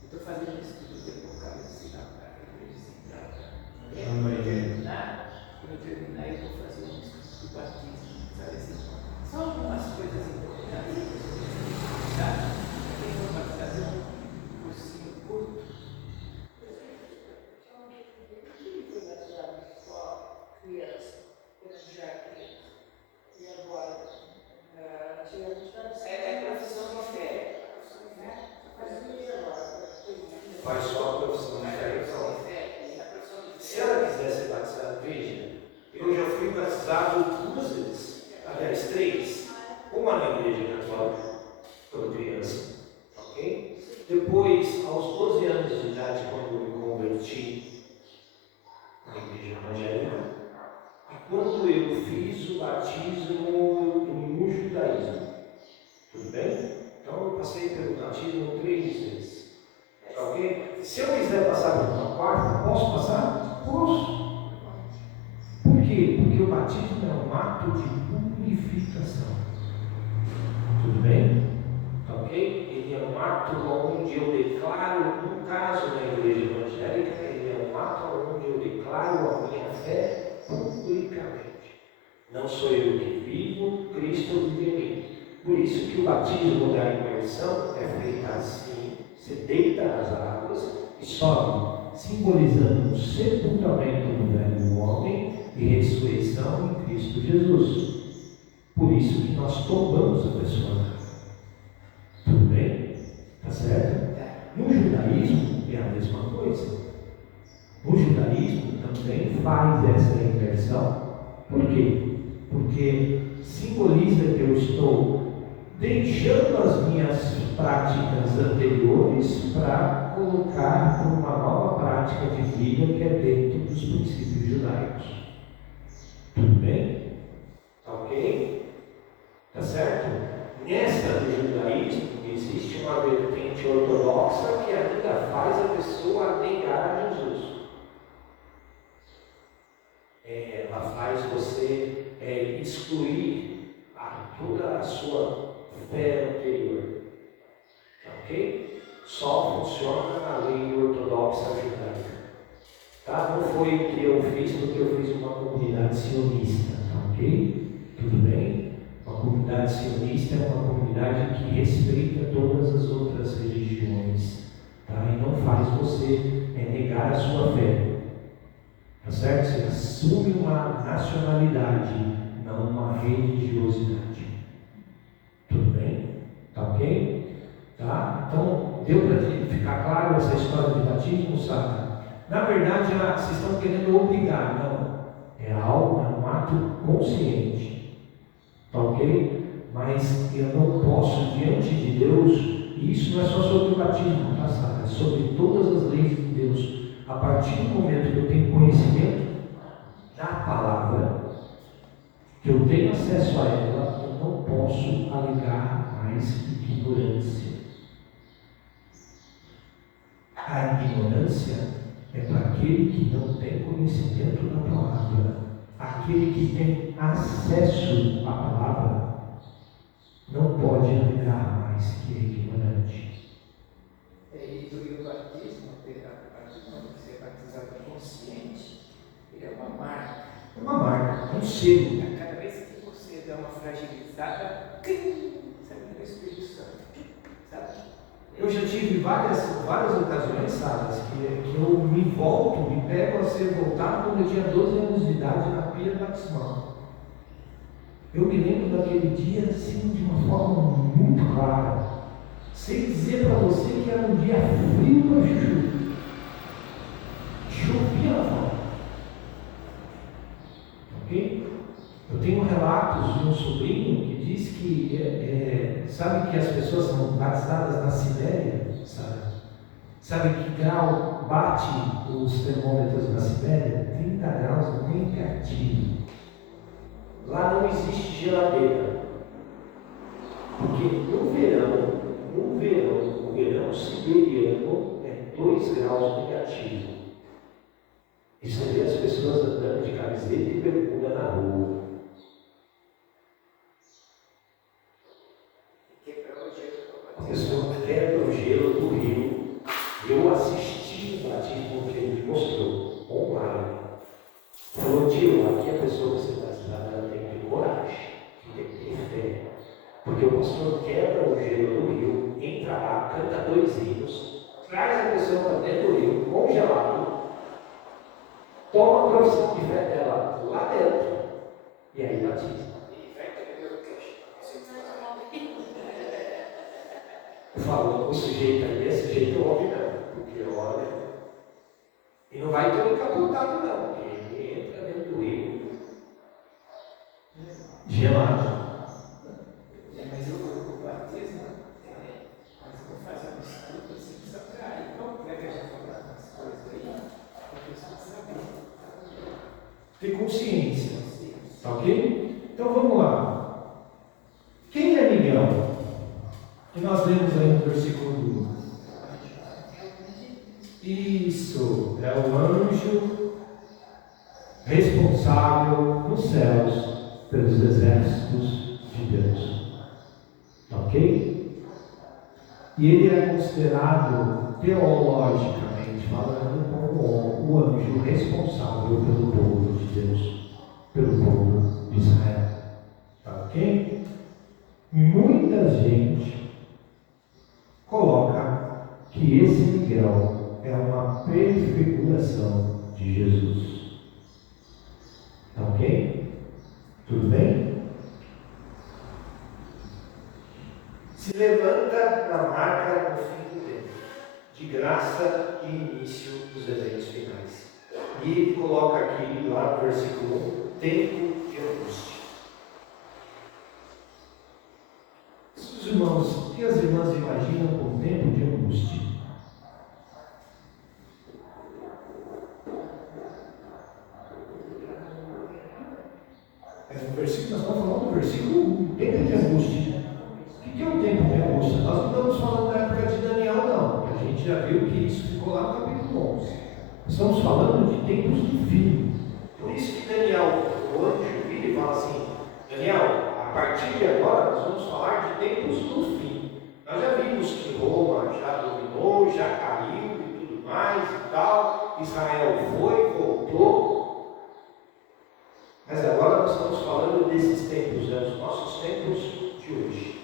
Eu estou fazendo um estudo de Apocalipse lá para a Igreja Central da Mulher. Quando eu terminar, eu vou fazer um estudo do batismo. Sabe assim? São algumas coisas importantes. Tá? Quem for batizado é um cursinho curto. É profissão de fé. Faz só a profissão de fé. Se ela quiser ser batizada, veja, eu já fui batizado 2 vezes, aliás 3, uma na igreja católica, quando criança, ok? Depois, aos 12 anos de idade, quando eu me converti na igreja evangélica, e quando eu fiz o batismo no judaísmo, tudo bem? Então eu passei pelo batismo 3 vezes. Ok? Se eu quiser passar por uma quarta, posso passar? Posso. Por quê? Porque o batismo é um ato de purificação. Tudo bem? Ok? Ele é um ato onde eu declaro, no caso da igreja evangélica, ele é um ato onde eu declaro a minha fé publicamente. Não sou eu que vivo, Cristo vive em mim. Por isso que o batismo da imersão é feito assim. Você deita nas águas e sobe, simbolizando o sepultamento do velho homem e ressurreição em Cristo Jesus. Por isso que nós tombamos a pessoa na água. Tudo bem? Tá certo? No judaísmo é a mesma coisa. O judaísmo também faz essa inversão. Por quê? Porque simboliza que eu estou deixando as minhas práticas anteriores para colocar por uma nova prática de vida que é dentro dos princípios judaicos. Tudo bem? Ok? Tá certo? Nessa do judaísmo existe uma vertente ortodoxa que ainda faz a pessoa negar a Jesus. Ela faz você excluir toda a sua fé anterior. Ok? Só funciona na lei ortodoxa judaica. Tá? Não foi o que eu fiz, porque eu fiz uma comunidade sionista. Ok? Tudo bem? Uma comunidade sionista é uma comunidade que respeita todas as outras religiões. Tá? E não faz você negar a sua fé. Tá certo? Você assume uma nacionalidade, não uma religiosidade. Tudo bem? Tá ok? Tá? Então, deu para ficar claro essa história de batismo, sabe? Na verdade, vocês estão querendo obrigar, não. É algo, é um ato consciente. Tá ok? Mas eu não posso, diante de Deus, e isso não é só sobre o batismo, tá, sabe? É sobre todas as leis de Deus. A partir do momento que eu tenho conhecimento da palavra, que eu tenho acesso a ela, eu não posso alegar mais ignorância. A ignorância é para aquele que não tem conhecimento da palavra. Aquele que tem acesso à palavra não pode alegar mais. mais que é ignorante. E o batismo, a partir do momento que você é batizado consciente, ele é uma marca. É uma marca, é um selo. A cada vez que você dá uma fragilizada, você vê o Espírito Santo. Sabe? Eu já tive várias ocasiões, sabe, que eu me volto, me pego a ser voltado quando eu tinha 12 anos de idade na pia batismal. Eu me lembro daquele dia assim de uma forma muito clara. Sei dizer para você que era um dia frio para chuchu. Chovia lá fora. Ok? Eu tenho relatos de um sobrinho que diz que, sabe que as pessoas são batizadas na Sibéria, sabe? Sabe que grau bate os termômetros na Sibéria? 30 graus negativo. Lá não existe geladeira. Porque no verão siberiano é 2 graus negativo. E você vê as pessoas andando de camiseta e bermuda na rua. A pessoa quebra o gelo do rio. Eu assisti o batismo que ele me mostrou online. Falou, tio, aqui a pessoa que você batizada, ela tem que ter coragem, tem que ter fé. Porque o pastor quebra o gelo do rio, entra lá, canta 2 hinos, traz a pessoa para dentro do rio, congelado, toma a profissão de fé dela lá dentro, e aí batiza. Falou, o sujeito aí, esse jeito ouve não, porque olha, e não vai todo encapotado não, porque ele entra dentro do rio, gelado. Mas o batismo, mas eu vou fazer um estudo assim, só para ir completa já falando as coisas aí, para a pessoa saber. Ter consciência, tá ok? Então vamos lá. Quem é Miguel? Que nós lemos aí no versículo 1. Isso, é o anjo responsável nos céus pelos exércitos de Deus. Ok? E ele é considerado, teologicamente falando, como o anjo responsável pelo povo de Deus, pelo povo de Israel. Tá ok? Muita gente coloca que esse Miguel é uma prefiguração de Jesus. Tá ok? Tudo bem? Se levanta na marca do fim do tempo, de graça e início dos eventos finais. E ele coloca aqui, lá no versículo 1, tempo de angústia. Os irmãos, o que as irmãs imaginam com tempo de angústia? No versículo, nós estamos falando do versículo 1, tempo de angústia. O que é um tempo de angústia? Nós não estamos falando da época de Daniel, não, que a gente já viu que isso ficou lá no capítulo 11. Nós estamos falando de tempos do fim. Por isso que Daniel, o anjo, vira e fala assim: Daniel, a partir de agora nós vamos falar de tempos do fim. Nós já vimos que Roma já dominou, já caiu e tudo mais e tal. Israel foi, voltou. Mas agora nós estamos falando desses tempos, né? Os nossos tempos de hoje.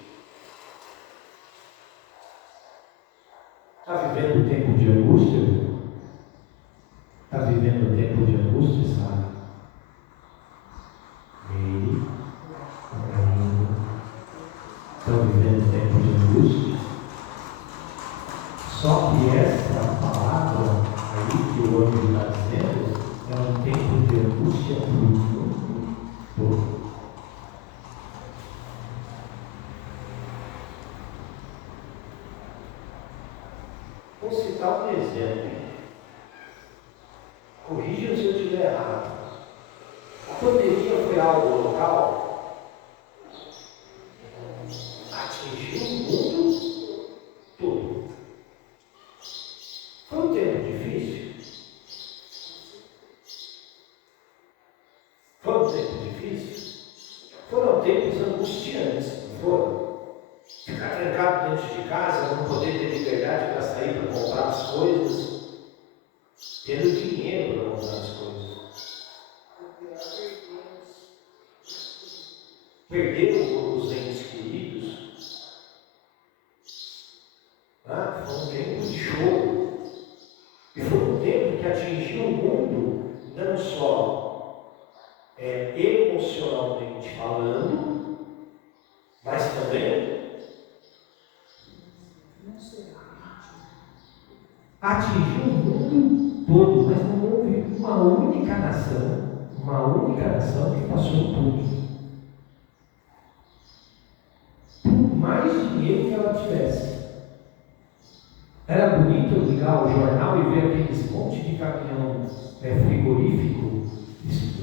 Está vivendo o tempo de angústia? Está vivendo o tempo de angústia, sabe? Estão vivendo o tempo de angústia? Só que essa palavra aí que o anjo está dizendo é um tempo de angústia todo. Vou citar um exemplo. Corrija se eu estiver errado. A pandemia foi algo local, atingiu o mundo todo. Foi um tempo difícil? Foi um tempo difícil? Foram tempos angustiantes, não foram? Ficar trancado dentro de casa, não poder ter liberdade para sair para comprar as coisas, tendo dinheiro para comprar as coisas. Perderam os entes queridos. Foi um tempo de choro. E foi um tempo que atingiu o mundo, não só emocionalmente falando, mas também atingiu o mundo todo, mas não houve uma única nação que passou por isso. Por mais dinheiro que ela tivesse. Era bonito ligar o jornal e ver aqueles monte de caminhão frigorífico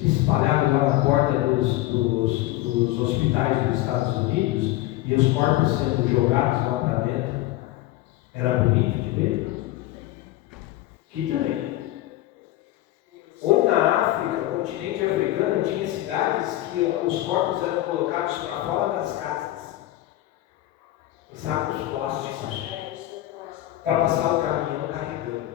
espalhado lá na porta dos hospitais dos Estados Unidos e os corpos sendo jogados lá para dentro. Era bonito de ver? Aqui também. Ou na África, no continente africano, tinha cidades que os corpos eram colocados para fora das casas, em sacos plásticos, para passar o caminhão carregando.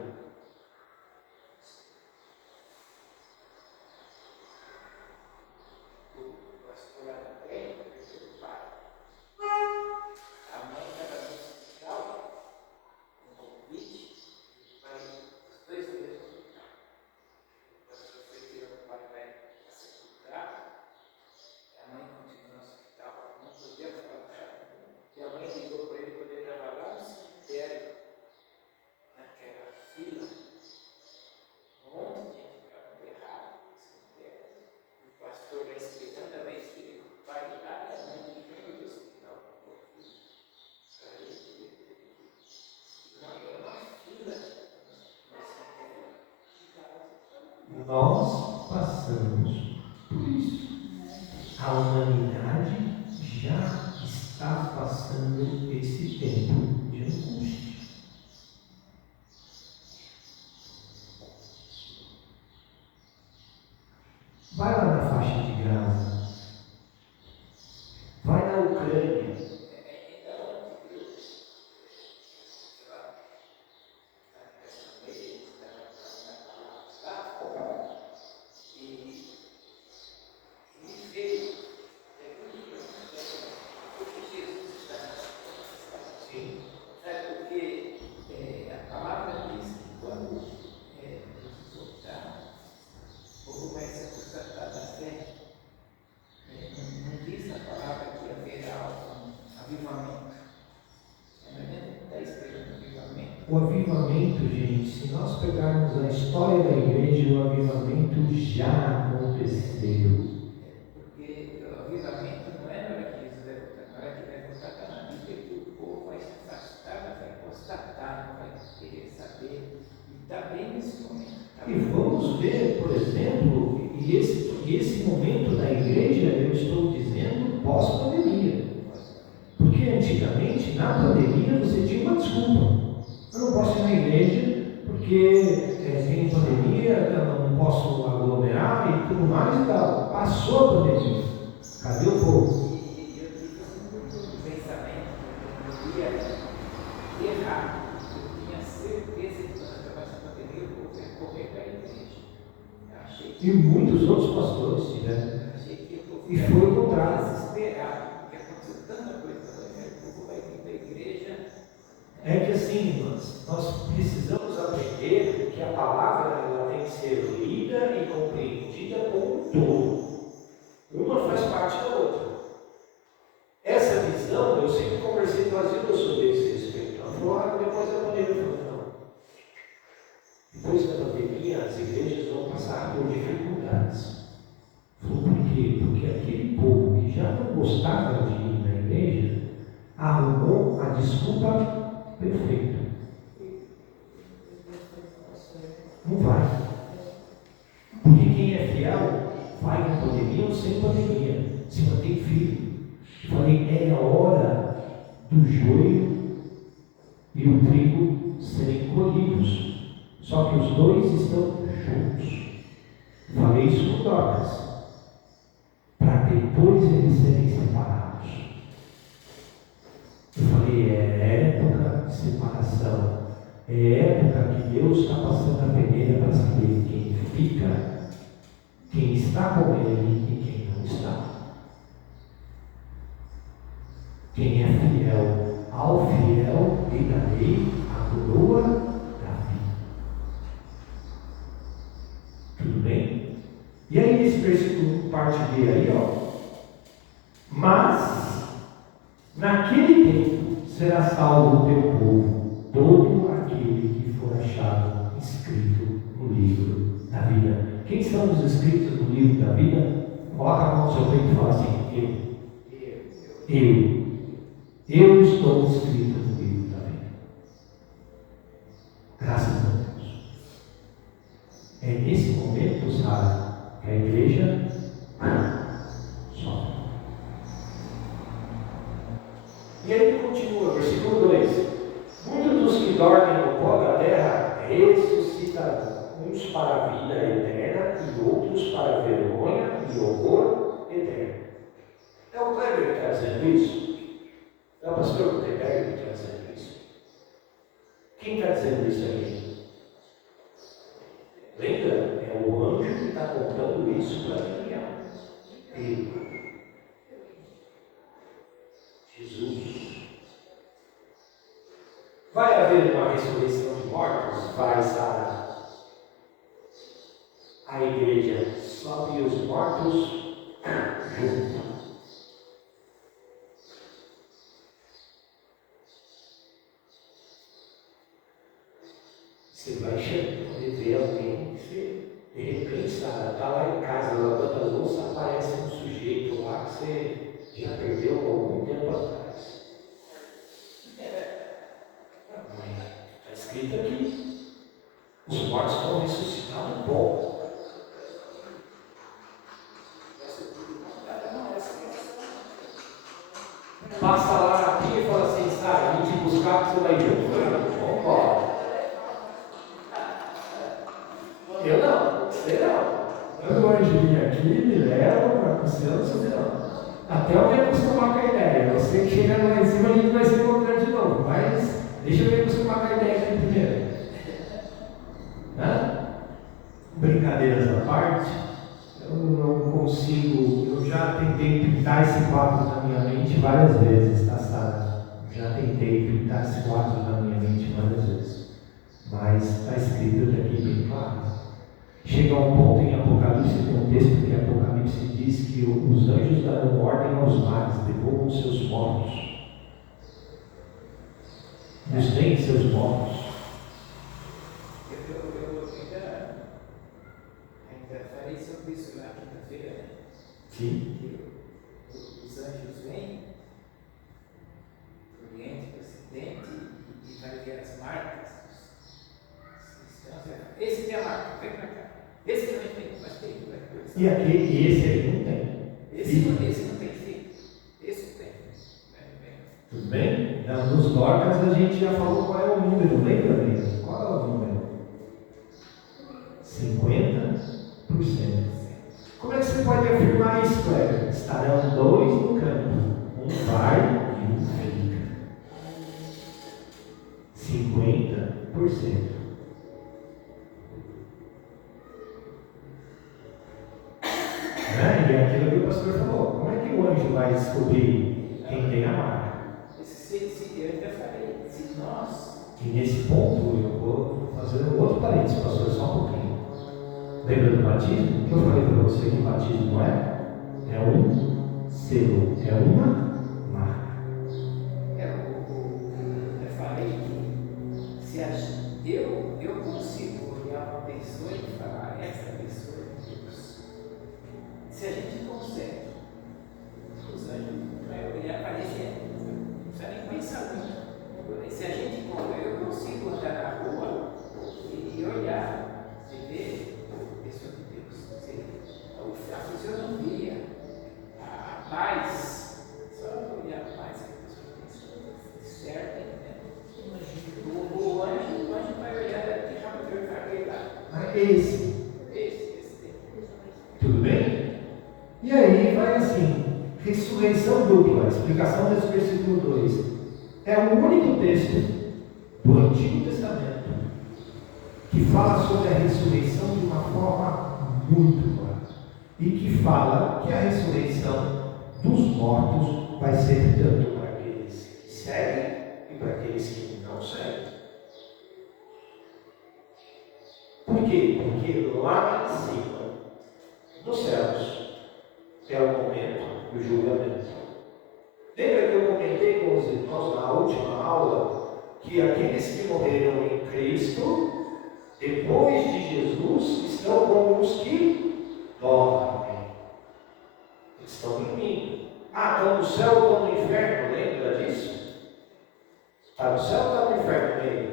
Nós passamos por isso. A humanidade já está passando esse tempo de angústia. Vai lá na faixa de Gaza. Vai na Ucrânia. O avivamento, gente, se nós pegarmos a história da igreja, o avivamento já aconteceu. Porque o avivamento não é na hora que Jesus vai voltar, na hora que vai voltar está na Bíblia que o povo vai se afastar, vai constatar, não vai querer saber. E está bem nesse momento. E vamos ver, por exemplo, e esse momento da igreja, eu estou dizendo pós-pandemia. Porque antigamente, na pandemia, você tinha uma desculpa. Eu não posso ir na igreja porque tem pandemia, eu não posso aglomerar e tudo mais e tal. Passou a pandemia. Cadê o povo? E eu tive um pensamento que eu ia errar. Eu tinha certeza que quando acabasse a pandemia o povo ia correr para a igreja. Eu achei que E muitos outros pastores tiveram. E foi o contrário. Desesperado, porque aconteceu tanta coisa na o povo vai vir para a igreja. É que assim, irmãs, nós precisamos aprender que a palavra ela tem que ser lida e compreendida como um todo. Uma faz parte da outra. Essa visão, eu sempre conversei com as irmãs sobre esse respeito. Ela falou, depois da pandemia, eu falei, não. Depois da pandemia, as igrejas vão passar por dificuldades. Falou, por quê? Porque aquele povo que já não gostava de ir na igreja, arrumou a desculpa perfeita. Não vai. Porque quem é fiel vai com pandemia ou sem pandemia. Se mantém firme. Falei, é a hora do joio e o trigo serem colhidos. Só que os dois estão juntos. Falei isso com Dorcas. Para depois eles serem separados. É época que Deus está passando a peneira para saber quem fica, quem está com Ele e quem não está. Quem é fiel ao fiel, lhe darei a coroa da vida. Tudo bem? E aí, esse versículo, parte B aí, ó. Mas, naquele tempo, será salvo o teu povo, todo aquele que for achado escrito no livro da vida. Quem são os escritos no livro da vida? Coloca a mão no seu peito e fala assim: eu estou escrito no livro da vida. Graças a Deus. É nesse momento, Sara, que a igreja sofre. E aí ele continua, versículo 2: muitos dos que dormem no pó da terra ressuscitarão, uns para a vida eterna e outros para a vergonha e horror eterno. É o Kleber que está dizendo isso? É o pastor Gutenberg que está dizendo isso? Quem está dizendo isso aqui? Lembra? É o anjo que está contando isso para Daniel. Ele. Jesus. Vai haver uma ressurreição de mortos? Vai, Sara. A igreja sobe os mortos junto. Você vai ver alguém que você, de repente, está lá em casa lavando a louça, aparece um sujeito lá que você já perdeu há algum tempo atrás. Está escrito aqui: os mortos vão ressuscitar no pó. Passa lá aqui e fala assim: Sara, vim te buscar que você vai junto. Vamos embora. Eu não, você não. Quando o anjo vir aqui, me leva para o céu, você não. Até eu me acostumar com a ideia. Você que chega lá em cima, a gente vai se encontrar de novo. Mas deixa eu me acostumar com a ideia aqui primeiro. Brincadeiras à parte, eu não consigo. Eu já tentei pintar esse quadro na minha mente várias vezes, tá, Sara? Já tentei pintar esse quadro na minha mente várias vezes. Mas está escrito aqui bem claro. Chega a um ponto em Apocalipse, tem um texto que Apocalipse diz que os anjos darão ordem aos mares, devolvam seus mortos. Nos deem seus mortos. Ainda falei sobre isso na quinta-feira, né? Sim. Que os anjos vêm do Oriente, do Ocidente, e vai ver as marcas dos cristãos. Esse tem a marca, vem pra cá. Esse também tem, mas tem. E aqui, esse aí não tem. Esse não tem filho. Esse tem. Tudo bem? Nos Dorcas a gente já falou qual é o número, lembra, Brisa? Qual é o número? 50%. Como é que você pode afirmar isso, Kleber? Estarão dois no campo, um vai e um fica. 50%. E é aquilo que o pastor falou. Como é que o anjo vai descobrir quem tem a marca? Eu ainda falei, se nós. E nesse ponto eu vou fazer um outro parênteses, pastor, só um pouquinho. Lembra do batismo? Que eu falei para você que o batismo não é um selo, é uma marca. Eu falei que eu consigo olhar uma pessoa e falar, essa pessoa é Deus. Se a gente consegue, os anjos vai olhar para esse, não precisa nem pensar muito. Se a gente eu consigo andar na rua e olhar e ver a pessoa de Deus. A fisionomia, a paz, só olhar a paz que a pessoa tem certo, né? O anjo vai olhar e já vai ver aquele lá. Esse. Tudo bem? E aí vai assim, ressurreição dupla, explicação desse versículo 2. É o único texto do Antigo Testamento que fala sobre a ressurreição de uma forma muito clara. E que fala que a ressurreição dos mortos vai ser tanto para aqueles que seguem e para aqueles que não seguem. Por quê? Porque lá em cima, nos céus, é o momento do julgamento. Lembra que eu comentei com os irmãos na última aula que aqueles que morreram em Cristo, depois de Jesus, estão como os que dormem. Eles estão dormindo. Ah, estão no céu ou estão no inferno? Lembra disso? Está no céu ou está no inferno meio?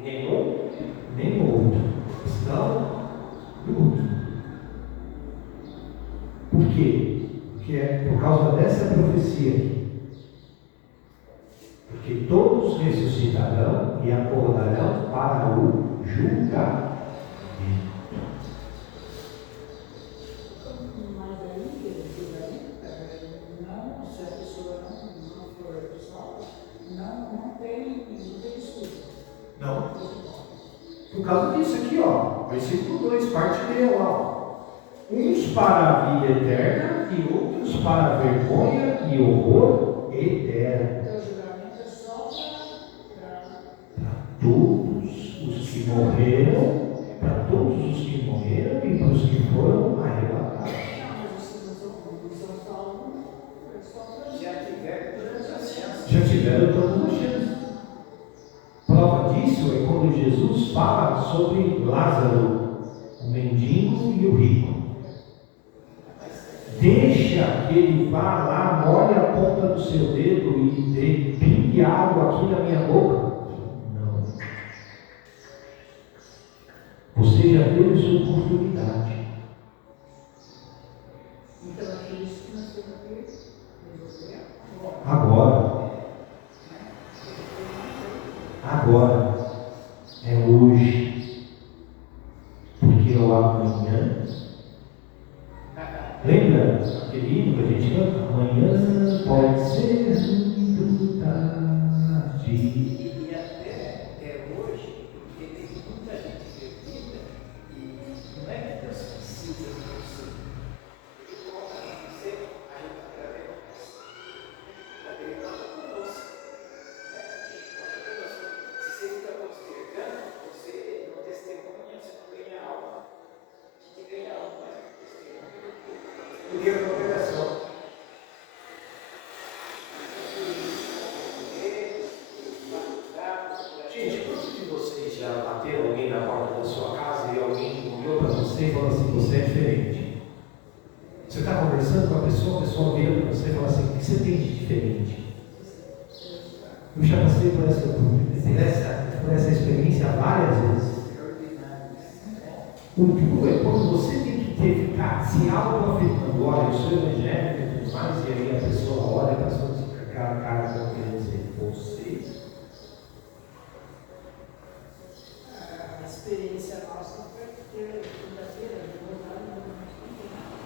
Nenhum, nem outro. Estão no outro. Por quê? Porque é por causa dessa profecia aqui. Porque todos ressuscitarão e acordarão para o julgamento. Mas aí, não, se a pessoa não for salva, não tem estudo. Não. Por causa disso aqui, ó. Versículo 2, parte B, ó. Uns para a vida eterna e outros para a vergonha e horror eterno. Então, o julgamento é só para Todos os que morreram, para todos os que morreram e para os que foram arrebatados. Já tiveram todas as chances. Prova disso é quando Jesus fala sobre Lázaro, o mendigo e o rico. Deixa que ele vá lá, molhe a ponta do seu dedo e pingue água aqui na minha boca. Não. Você já teve sua oportunidade. Então, é isso que nós temos que resolver Agora. Agora. É hoje. Porque o amanhã. Lembra aquele hino que a gente canta? Amanhã pode ser muito tarde. E até hoje, porque tem muita gente que acredita e não é que Deus precisa de você. Ele coloca em você, aí eu gravei ele conta conosco. Se você fica postergando, você não testemunha, você não ganha alma. Tem que ganhar alma, mas não testemunha. Porque a congregação. Gente, quantos de vocês já bateram alguém na porta da sua casa e alguém olhou para você e falou assim: você é diferente? Você está conversando com a pessoa vira para você e fala assim: o que você tem de diferente? Eu já passei por essa experiência várias vezes. O duro é quando você tem que ficar se auto-afirmando: olha, eu sou evangélico e tudo mais, e aí a pessoa olha para a sua cara para querer dizer: você. A experiência nossa foi ter quinta-feira,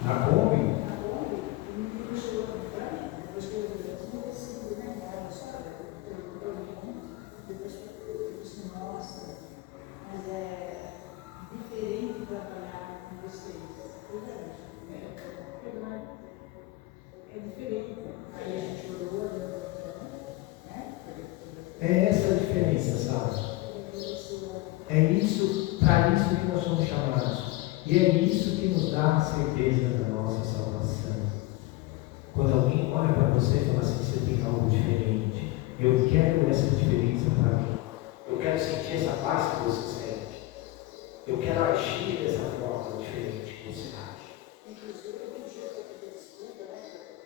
Na Kombi? na Kombi, o menino chegou para mim, depois que eu vi, assim, né? Olha só, perguntou nenhum, depois eu disse, nossa, mas é diferente trabalhar com vocês. É diferente. Aí a gente orou, né? É essa a diferença, sabe? É isso, para isso que nós somos chamados. E é isso que nos dá a certeza da nossa salvação. Quando alguém olha para você e fala assim: você tem algo diferente. Eu quero essa diferença para mim. Eu quero sentir essa paz que você sente. Eu quero agir dessa forma diferente que você age. Inclusive, eu pedi para que eles estudem, né?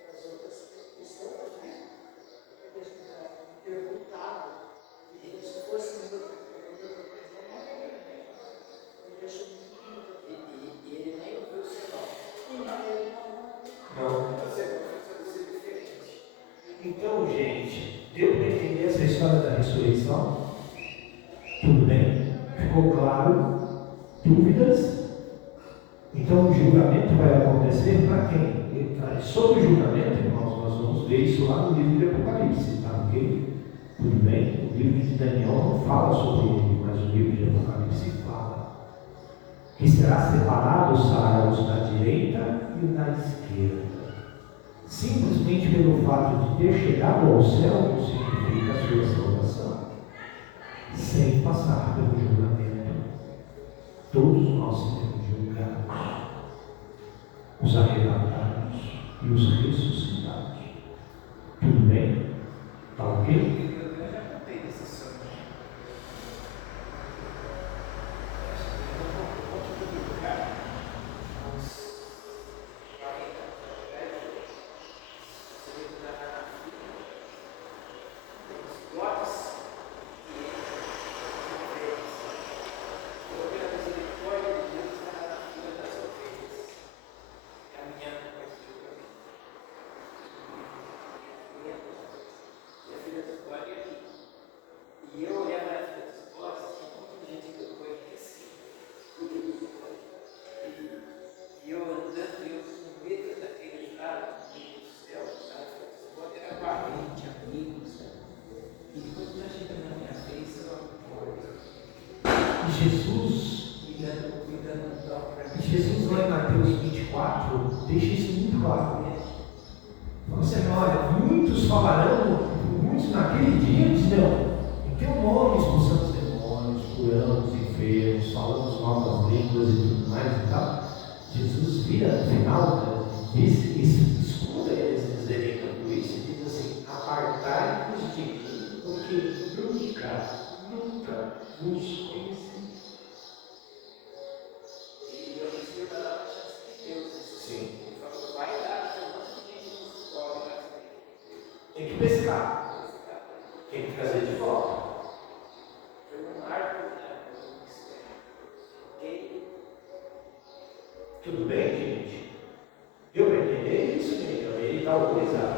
Para as outras pessoas, né? Eles perguntavam. E se fosse e ele nem ouviu o sermão. Não. Você vai ser diferente. Então, gente, deu para entender essa história da ressurreição? Tudo bem? Ficou claro? Dúvidas? Então o julgamento vai acontecer para quem? Sobre o julgamento, irmãos, nós vamos ver isso lá no livro de Apocalipse, tá ok? Tudo bem? O livro de Daniel não fala sobre ele, mas mas o livro de Apocalipse fala que será separado os saraios da direita e o da esquerda. Simplesmente pelo fato de ter chegado ao céu não significa a sua salvação, sem passar pelo julgamento. Todos nós seremos julgados, os arrebatados e os ressuscitados. Tudo bem? Está ok? Eu já contei desse sonho. E eu olhava na fila dos postos, tinha muita gente que eu conheço, e eu andando, eu com medo daquele lado, no meio do céu, na fila dos postos, era parente, amigos, e depois está chegando na minha vez, eu acordo. E Jesus, lá em Mateus 24, deixa isso muito claro. Fala assim, olha, muitos falarão, muitos naquele dia dirão, em teu nome expulsamos demônios, curamos enfermos, falamos novas línguas e tudo mais e tal. Jesus vira no final, escuta eles dizerem tudo isso e diz assim, apartai-vos de mim, porque nunca vos conheci. E eu recebi uma nova chance de Deus. Sim. Ele falou, vai dar, tem um monte de gente que nos cobre lá dentro. Tem que pescar, tem que trazer de volta. Foi um arco no mistério. Ok? Tudo bem, gente? Deu para entender isso, gente? Ele está autorizado.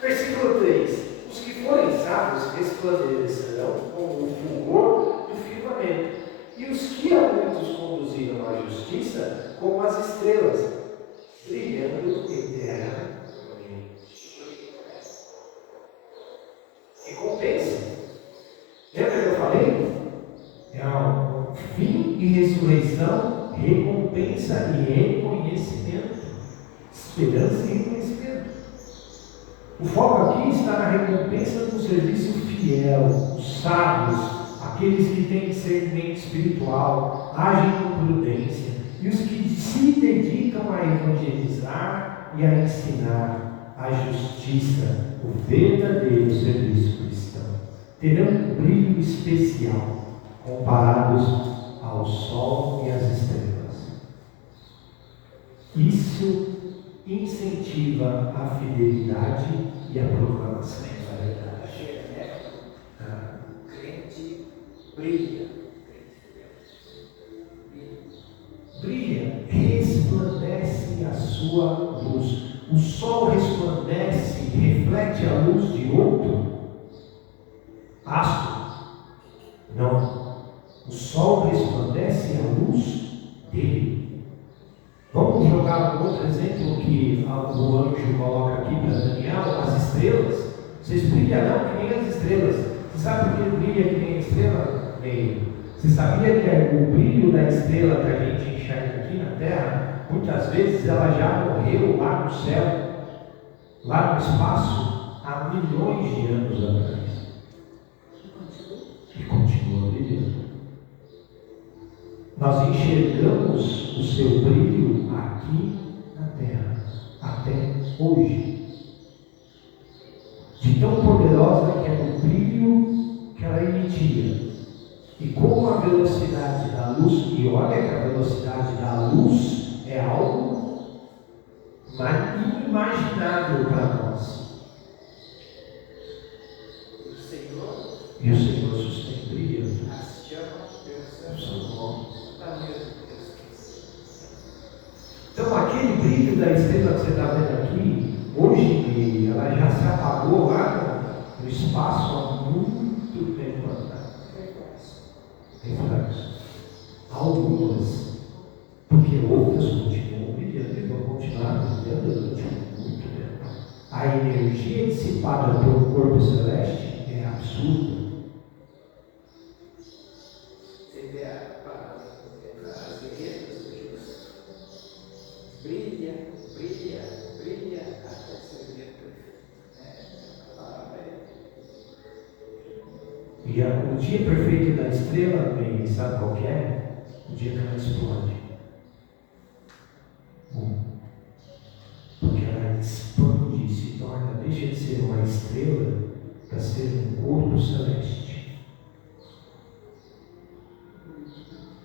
Versículo 3. Os que forem sábios resplandecerão como o fulgor do firmamento, e os que a muitos conduziram à justiça como as estrelas, brilhando eternamente. Recompensa. Lembra que eu falei? É um fim e ressurreição, recompensa e reconhecimento. Esperança e reconhecimento. O foco aqui está na recompensa do serviço fiel, os sábios, aqueles que têm discernimento espiritual, agem com prudência, e os que se dedicam a evangelizar e a ensinar a justiça, o verdadeiro serviço cristão, terão um brilho especial comparados ao sol e às estrelas. Isso incentiva a fidelidade e a proclamação da verdade. O crente brilha. Brilha, resplandece a sua luz. O sol resplandece, reflete a luz de outro astro. Não. O sol resplandece a luz dele. Vamos jogar um outro exemplo que o anjo coloca aqui para Daniel, as estrelas. Vocês brilharão que nem as estrelas. Você sabe por que brilha que nem a estrela? Meio. Você sabia que o brilho da estrela que a gente enxerga aqui na Terra, muitas vezes ela já morreu lá no céu, lá no espaço, há milhões de anos atrás. E continua brilhando. Nós enxergamos o seu brilho aqui na Terra, até hoje. De tão poderosa que é o brilho que ela emitia. E como a velocidade da luz, e olha que a velocidade da luz é algo inimaginável para nós. E o Senhor sustém brilhando. As chamas O seu nome. da mesma Deus. Então, aquele brilho da estrela que você está vendo aqui, hoje ela já se apagou lá no espaço há muito tempo atrás. Reflexo. Algumas, porque outras continuam brilhando e vão continuar brilhando durante muito tempo. A energia dissipada pelo corpo celeste é absurda. E o dia perfeito da estrela, bem, sabe qual que é? O dia que ela explode. Porque ela expande e se torna, deixa de ser uma estrela para ser um corpo celeste.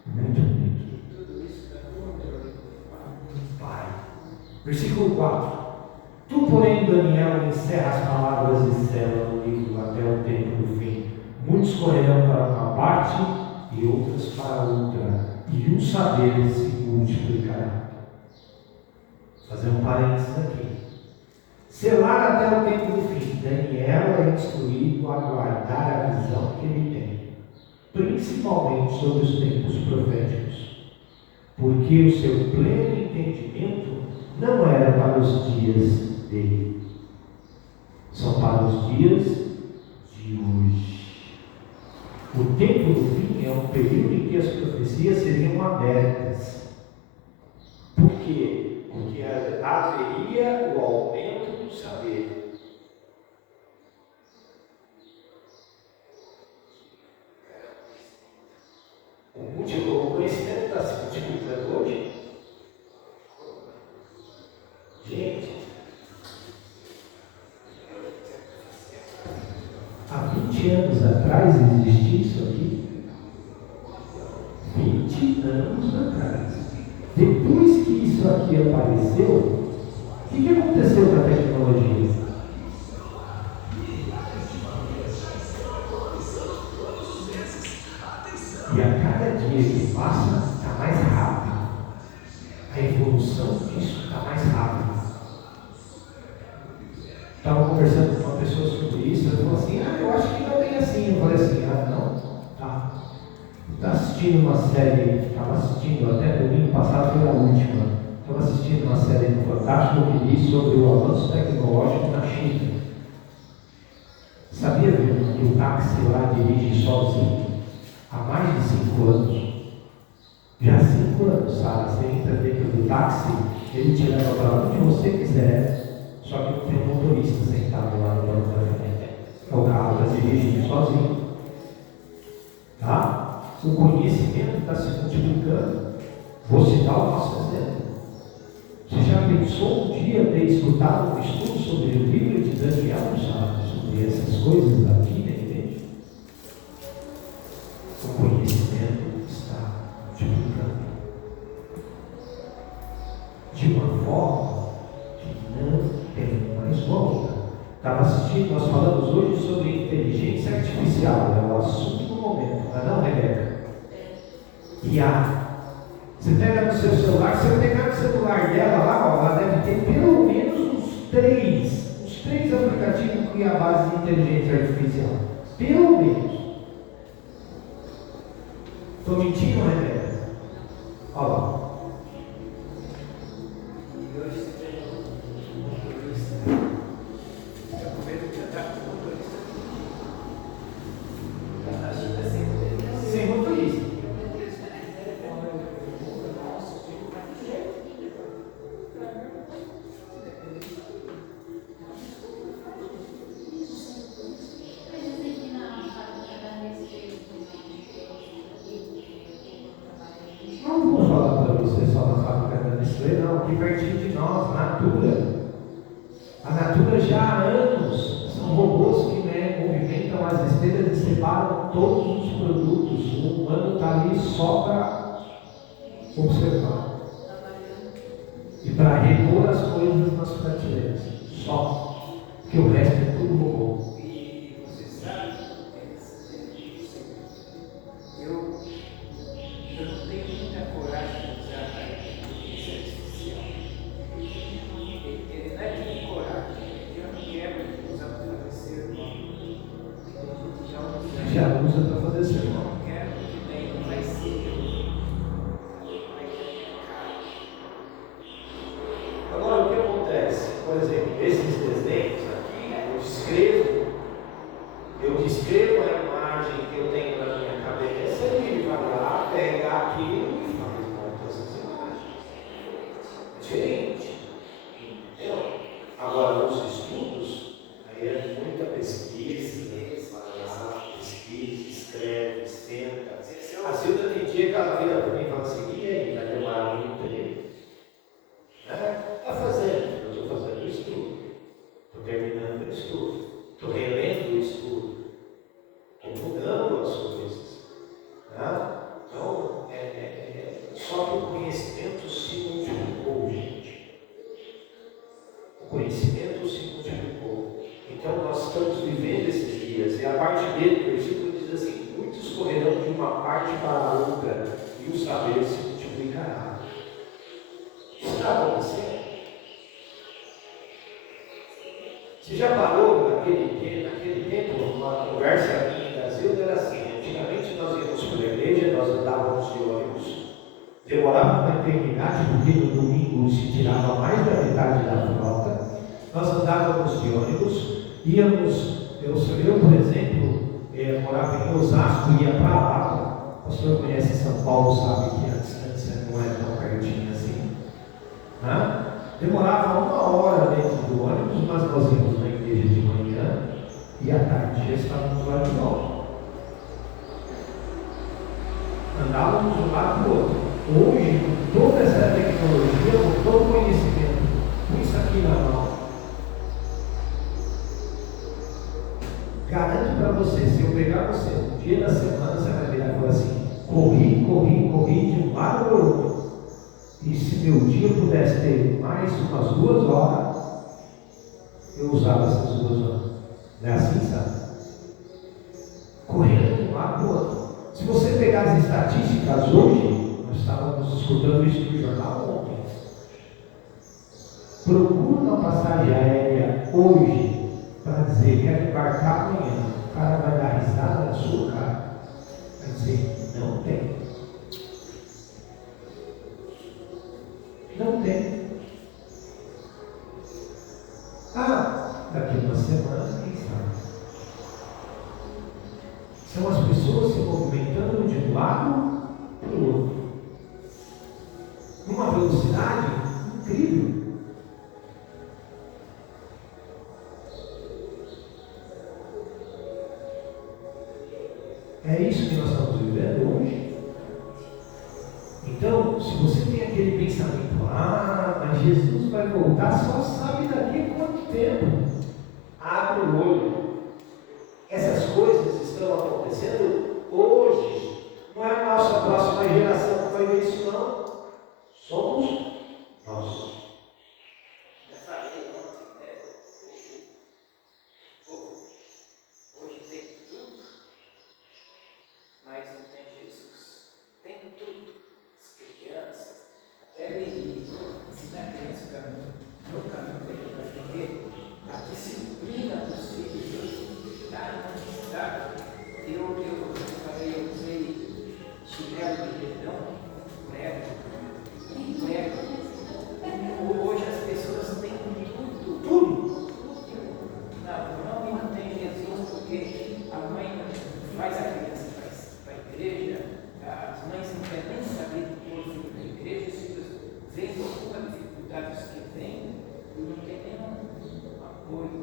Muito bonito. Pai. Versículo 4. Tu, porém, Daniel, encerra as palavras e sela o livro até o tempo do fim. Muitos correrão para uma parte e outras para outra, e o saber se multiplicará. Fazer um parênteses aqui. Selar até o tempo do fim. Daniel é instruído a guardar a visão que ele tem, principalmente sobre os tempos proféticos, porque o seu pleno entendimento não era para os dias dele, são para os dias de hoje. O tempo do fim é um período em que as profecias seriam abertas. Por quê? Porque haveria o aumento do saber. O conhecimento está se multiplicando hoje. Gente, há 20 anos atrás existia isso aqui. 20 anos atrás. Depois que isso aqui apareceu, o que aconteceu com a tecnologia? E a cada dia que passa, está mais rápido. A evolução disso está mais rápida. Estava conversando com uma pessoa sobre isso, ela falou assim, eu acho que não é bem assim. Eu falei assim, não, tá. Estava assistindo uma série, até domingo passado foi a última. Estava assistindo uma série no Fantástico que diz sobre o avanço tecnológico na China. Sabia que o táxi lá dirige sozinho há mais de 5 anos? Já há 5 anos, sabe? Você entra dentro do táxi, ele te leva para onde você quiser, só que não tem um motorista sentado lá no banco da frente. O carro está dirigindo sozinho. Tá? O conhecimento está se multiplicando. Vou citar o nosso exemplo. Você já pensou um dia ter escutado um estudo sobre o livro de Daniel, sabe? Sobre essas coisas aqui na igreja? O conhecimento está multiplicando de uma forma que não tem mais volta. Estava assistindo, nós falamos hoje sobre inteligência artificial, é o assunto do momento, não é não, Rebeca? IA. Você pega no seu celular, se eu pegar no celular dela lá, ela deve ter pelo menos uns três aplicativos com a base de inteligência artificial. Pelo menos. Estou mentindo, Rebeca? Olha lá. Sem motorista. Não vou falar para você só na fábrica da Nestlé, não. Aqui pertinho de nós, Natura. A Natura já há anos são robôs que movimentam as esteiras e separam todos os produtos. O humano está ali só para observar e para repor as coisas nas prateleiras. Só. Porque o resto é tudo robô. E você sabe, eu não tenho muita coragem de usar a inteligência artificial. Ele não é de coragem, eu não quero usar para fazer ser humano. Já usa para fazer Eu sermão. não quero que daí não vai ser Agora, o que acontece? Por exemplo, esses desenhos aqui, eu descrevo a imagem que eu tenho na minha cabeça e ele vai lá, pega aquilo e faz monta essas imagens. É diferente. Entendeu? Agora, os estudos, aí é muita pesquisa, pesquisa. Você já parou naquele tempo, uma conversa minha da Zilda era assim, antigamente nós íamos para a igreja, nós andávamos de ônibus, demorava uma eternidade, porque no domingo se tirava mais da metade da frota, nós andávamos de ônibus, íamos, eu por exemplo, morava em Osasco, ia para lá, o pastor conhece São Paulo, sabe que a distância não é tão pertinho assim, né? Demorava 1 hora dentro do ônibus, mas nós íamos na igreja de manhã e à tarde já estávamos lá de volta. Andávamos de um lado para o outro. Hoje, com toda essa tecnologia, com todo o conhecimento, com isso aqui na mão, garanto para você, se eu pegar você um dia da semana, você vai virar e falar assim: corri de um lado para o outro. E se meu dia pudesse ter mais umas 2 horas, eu usava essas 2 horas. Não é assim, sabe? Correndo de um lado para o outro. Se você pegar as estatísticas hoje, nós estávamos escutando isso no jornal ontem. Procura uma passagem aérea hoje para dizer: quero embarcar amanhã. O cara vai dar risada na sua cara. Vai dizer: não tem. Não tem. Daqui a 1 semana, quem sabe? São as pessoas se movimentando de um lado para o outro, numa velocidade incrível. É isso que nós estamos vivendo hoje. Então, se você tem aquele pensamento: mas Jesus vai voltar, só sabe daqui a quanto tempo. Abre o olho. Essas coisas estão acontecendo hoje. Não é a nossa próxima geração que vai ver isso, não. Somos nós. Já falei ontem, né? Hoje tem tudo, mas não tem Jesus. Tem tudo. As crianças, até ele ensinar a criança no caminho dele para entender a disciplina dos filhos. Eu falei, eu usei chinelo de dedão, prego. Hoje as pessoas têm tudo. Não tem Jesus, porque a mãe faz a criança para a igreja, as mães não querem nem saber do povo da igreja, os filhos veem alguma dificuldade que tem e não tem nenhum apoio.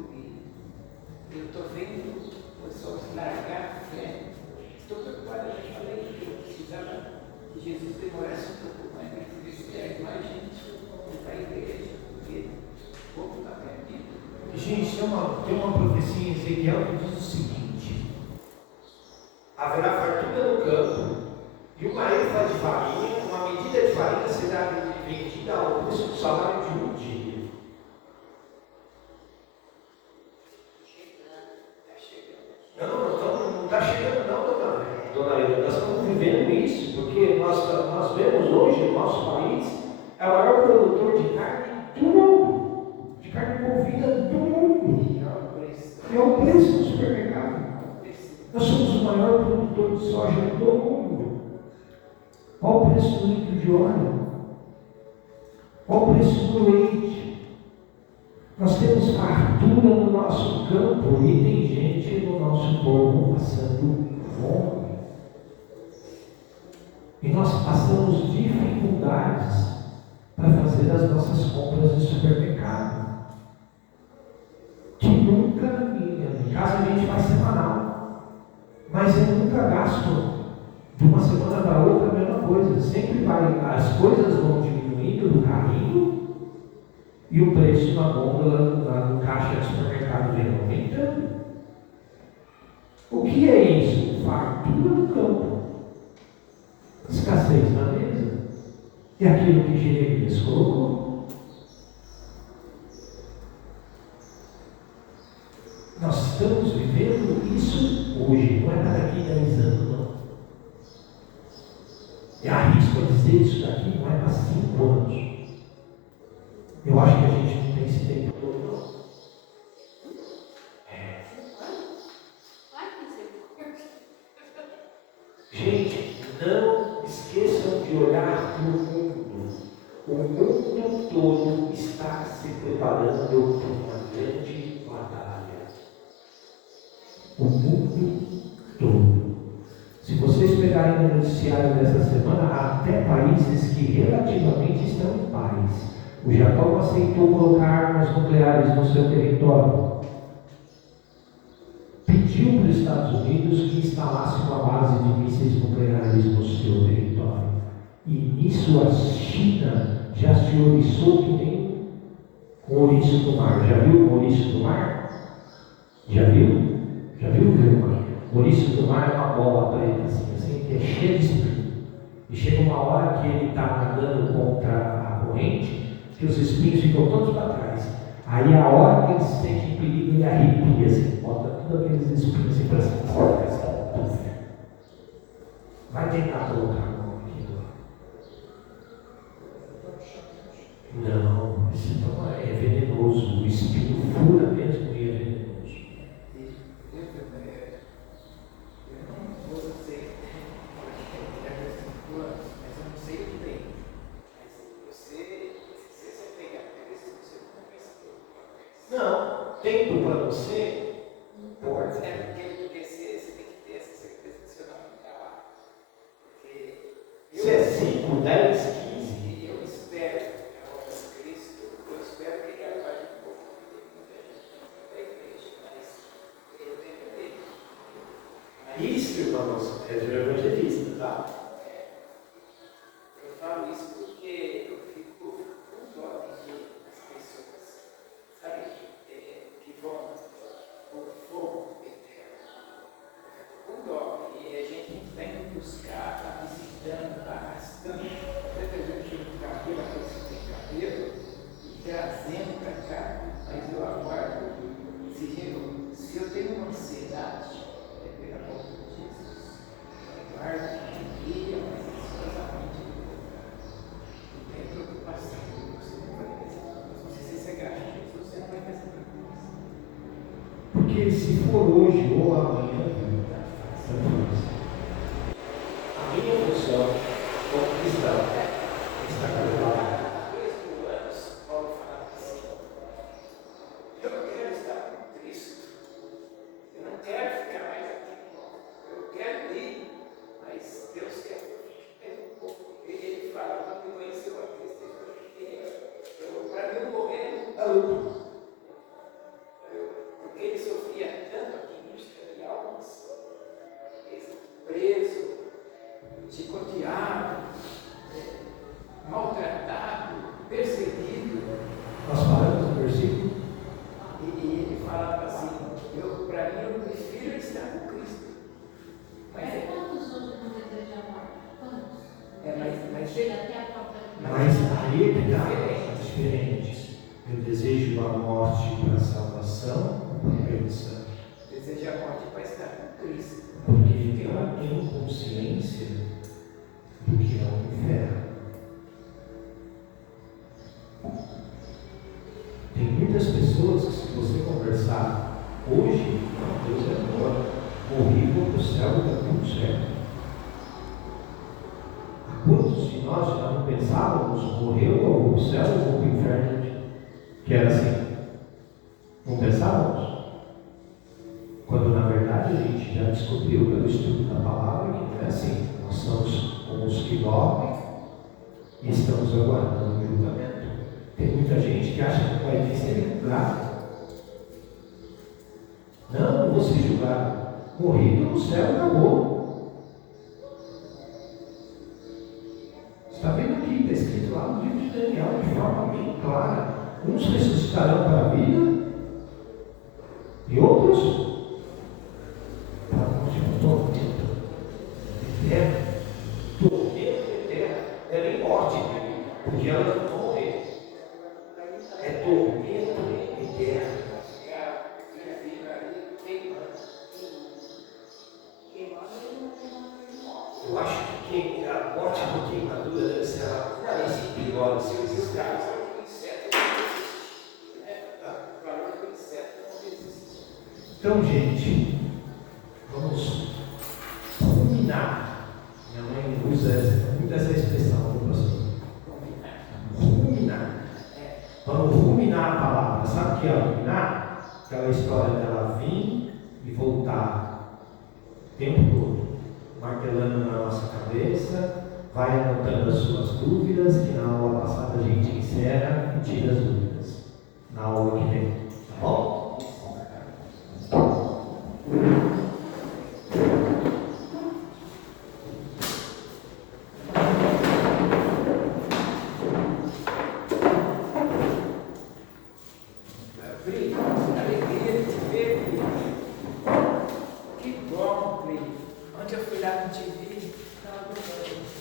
Eu estou vendo pessoas largar a fé. Estou preocupado, eu já falei que eu precisava que Jesus demorasse um pouco mais, que tivesse mais gente para a igreja, porque o povo está perdido. Gente, tem uma profecia em Ezequiel que diz o seguinte: haverá fartura no campo, e uma efa de farinha, uma medida de farinha será vendida ao preço do salário de um dia. Não está chegando não, dona Eva. Nós estamos vivendo isso, porque nós vemos hoje no nosso país é o maior produtor de carne do mundo, de carne bovina do mundo. É o preço do supermercado. Nós somos o maior produtor de soja do mundo. Qual o preço do litro de óleo? Qual o preço do leite? Nós temos fartura no nosso campo e tem gente no nosso povo passando fome. E nós passamos dificuldades para fazer as nossas compras no supermercado. Que nunca, em casa a gente faz semanal, mas eu nunca gasto de uma semana para outra a mesma coisa. Sempre vai, as coisas vão diminuindo do carrinho e o preço na gôndola, no caixa do supermercado vem aumentando. O que é isso? Fartura no campo, escassez na mesa. E aquilo que Jeremias colocou. Nós estamos vivendo isso hoje, não é para daqui a 10 anos, não. Eu arrisco a dizer isso daqui, não é para 5 anos. Eu acho que a gente não tem esse tempo todo, não. O mundo todo está se preparando para uma grande batalha. O mundo todo. Se vocês pegarem o noticiário dessa semana, há até países que relativamente estão em paz. O Japão aceitou colocar armas nucleares no seu território. Pediu para os Estados Unidos que instalasse uma base de mísseis nucleares no seu território. E nisso a China já se ouriçou que nem um ouriço do mar. Já viu o ouriço do mar? Já viu? Já viu, Vilma? O ouriço do mar é uma bola preta, assim, que é cheia de espinho. E chega uma hora que ele está nadando contra a corrente, que os espinhos ficam todos para trás. Aí a hora que ele se sente em perigo, ele arrepia, assim, bota todos aqueles espinhos assim para cima. Vai tentar colocar a mão aqui agora. Não, esse toma é venenoso. O espinho fura mesmo e é venenoso. Não, tempo para você importa. Porque você tem que ter essa certeza que seu nome está lá. Porque Se é 5, 10, 15. eu espero, a obra de Cristo, eu espero que ele vai um pouco da igreja, mas eu tenho dele. Isso, irmãos, é de evangelista, tá? Eu falo isso porque eu fico com dó de as pessoas, sabe, que vão por fogo eterno. Com dó, e a gente está indo buscar, está visitando, está arrastando, até pegando um cabelo, aquele que tem cabelo, e trazendo para cá, mas eu aguardo, se eu tenho uma ansiedade, é pela volta de Jesus. Eu aguardo que ele, mas ansiosamente ele voltar. Não tem preocupação, você não vai ter essa preocupação. Se você chegar a Jesus, você não vai ter essa preocupação. Porque se for hoje ou amanhã, a minha função como cristão está calculada. Há 2.000 anos, Paulo falava assim: eu não quero estar com Cristo, eu não quero ficar mais aqui, eu quero ir, mas Deus quer que eu fique mais um pouco. Ele fala, quando me conheceu a Cristo, para mim morrer é lucro. Porque ele sofria tanto aqui em busca de almas, preso, chicoteado, maltratado, perseguido. Nós falamos no versículo. E ele falava assim: para mim, eu prefiro estar com Cristo. Mas Quantos outros não desejam a morte? Quantos? mas Chega até a própria Mas aí é diferente. Eu desejo a morte para a salvação ou para a perdição? deseja a morte para estar com Cristo. Porque eu tenho consciência do que é o inferno. Tem muitas pessoas que, se você conversar hoje, não, Deus é amor, morri, vou para o céu, está tudo certo. Quantos de nós já não pensávamos, morreu, eu vou para o céu, eu vou para o inferno? Que era assim. Não pensávamos? Quando na verdade a gente já descobriu pelo estudo da palavra que não é assim. Nós somos como os que dormem e estamos aguardando o julgamento. Tem muita gente que acha que vai vir ser julgado. Não vou ser julgado. Morri no céu, acabou. Está vendo aqui, está escrito lá no livro de Daniel de forma bem clara. Uns ressuscitarão para a vida e outros para a morte do tormento eterno. Tormento eterno. Não é nem morte, porque ela não vai morrer. É tormento eterno. Eu acho que a morte por queimadura deve ser a mais perigosa que existe. Então, gente, vamos culminar. Minha mãe usa muito essa expressão, pastor. aquela história dela vir e voltar o tempo todo, martelando na nossa cabeça, vai anotando as suas dúvidas, que na aula passada a gente encerra e tira as dúvidas. Na aula que vem, tá bom? Pri, alegria de te ver, Pri. Que bom, Pri. Ontem eu fui lá no TV.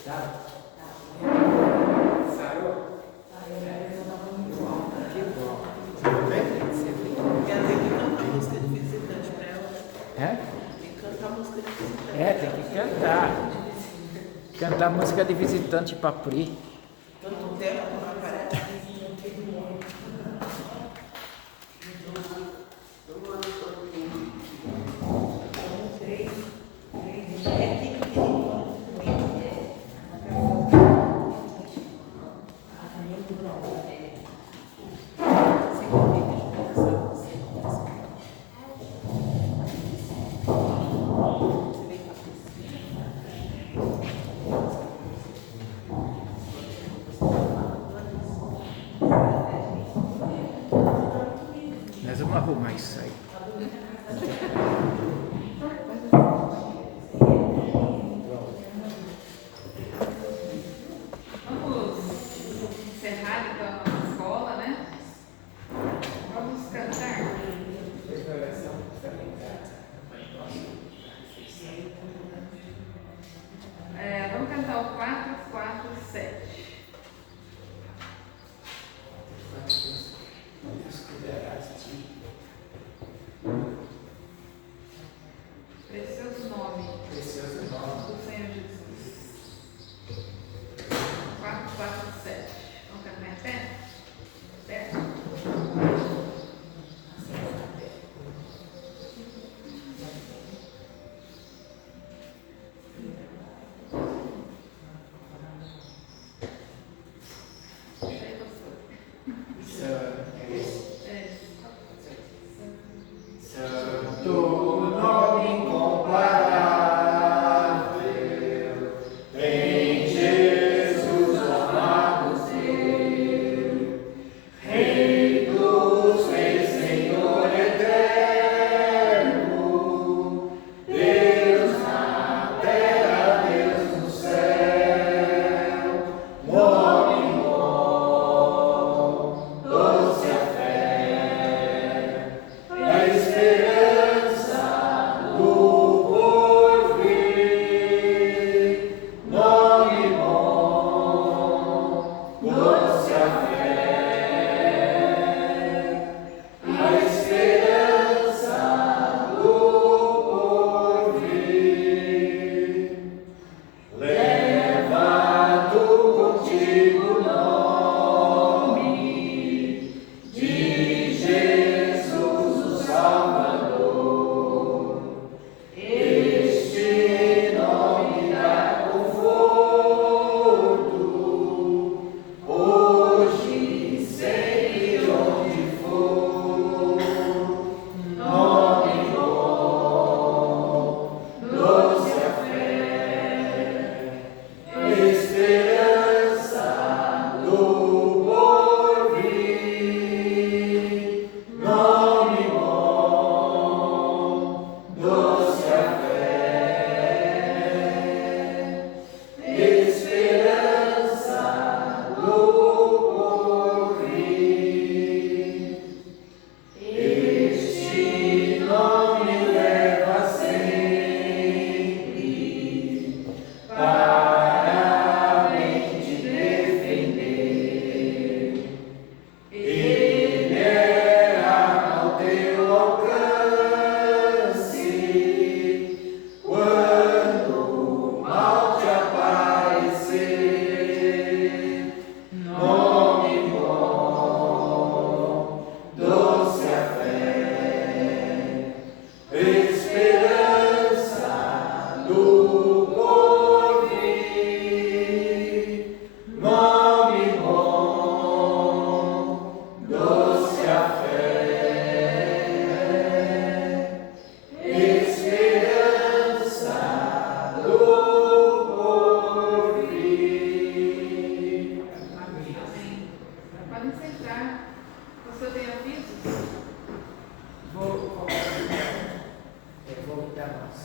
Tá? Saiu? Que bom. Quer dizer que canta música de visitante pra ela. É? Tem que cantar música de visitante. É, tem que cantar. Cantar música de visitante pra Pri. Tanto tempo não aparece. Nós vamos arrumar isso aí. Vamos encerrar então a nossa escola, né? Vamos cantar. Vamos cantar o 4, 4, 7. Deus cuidará de ti.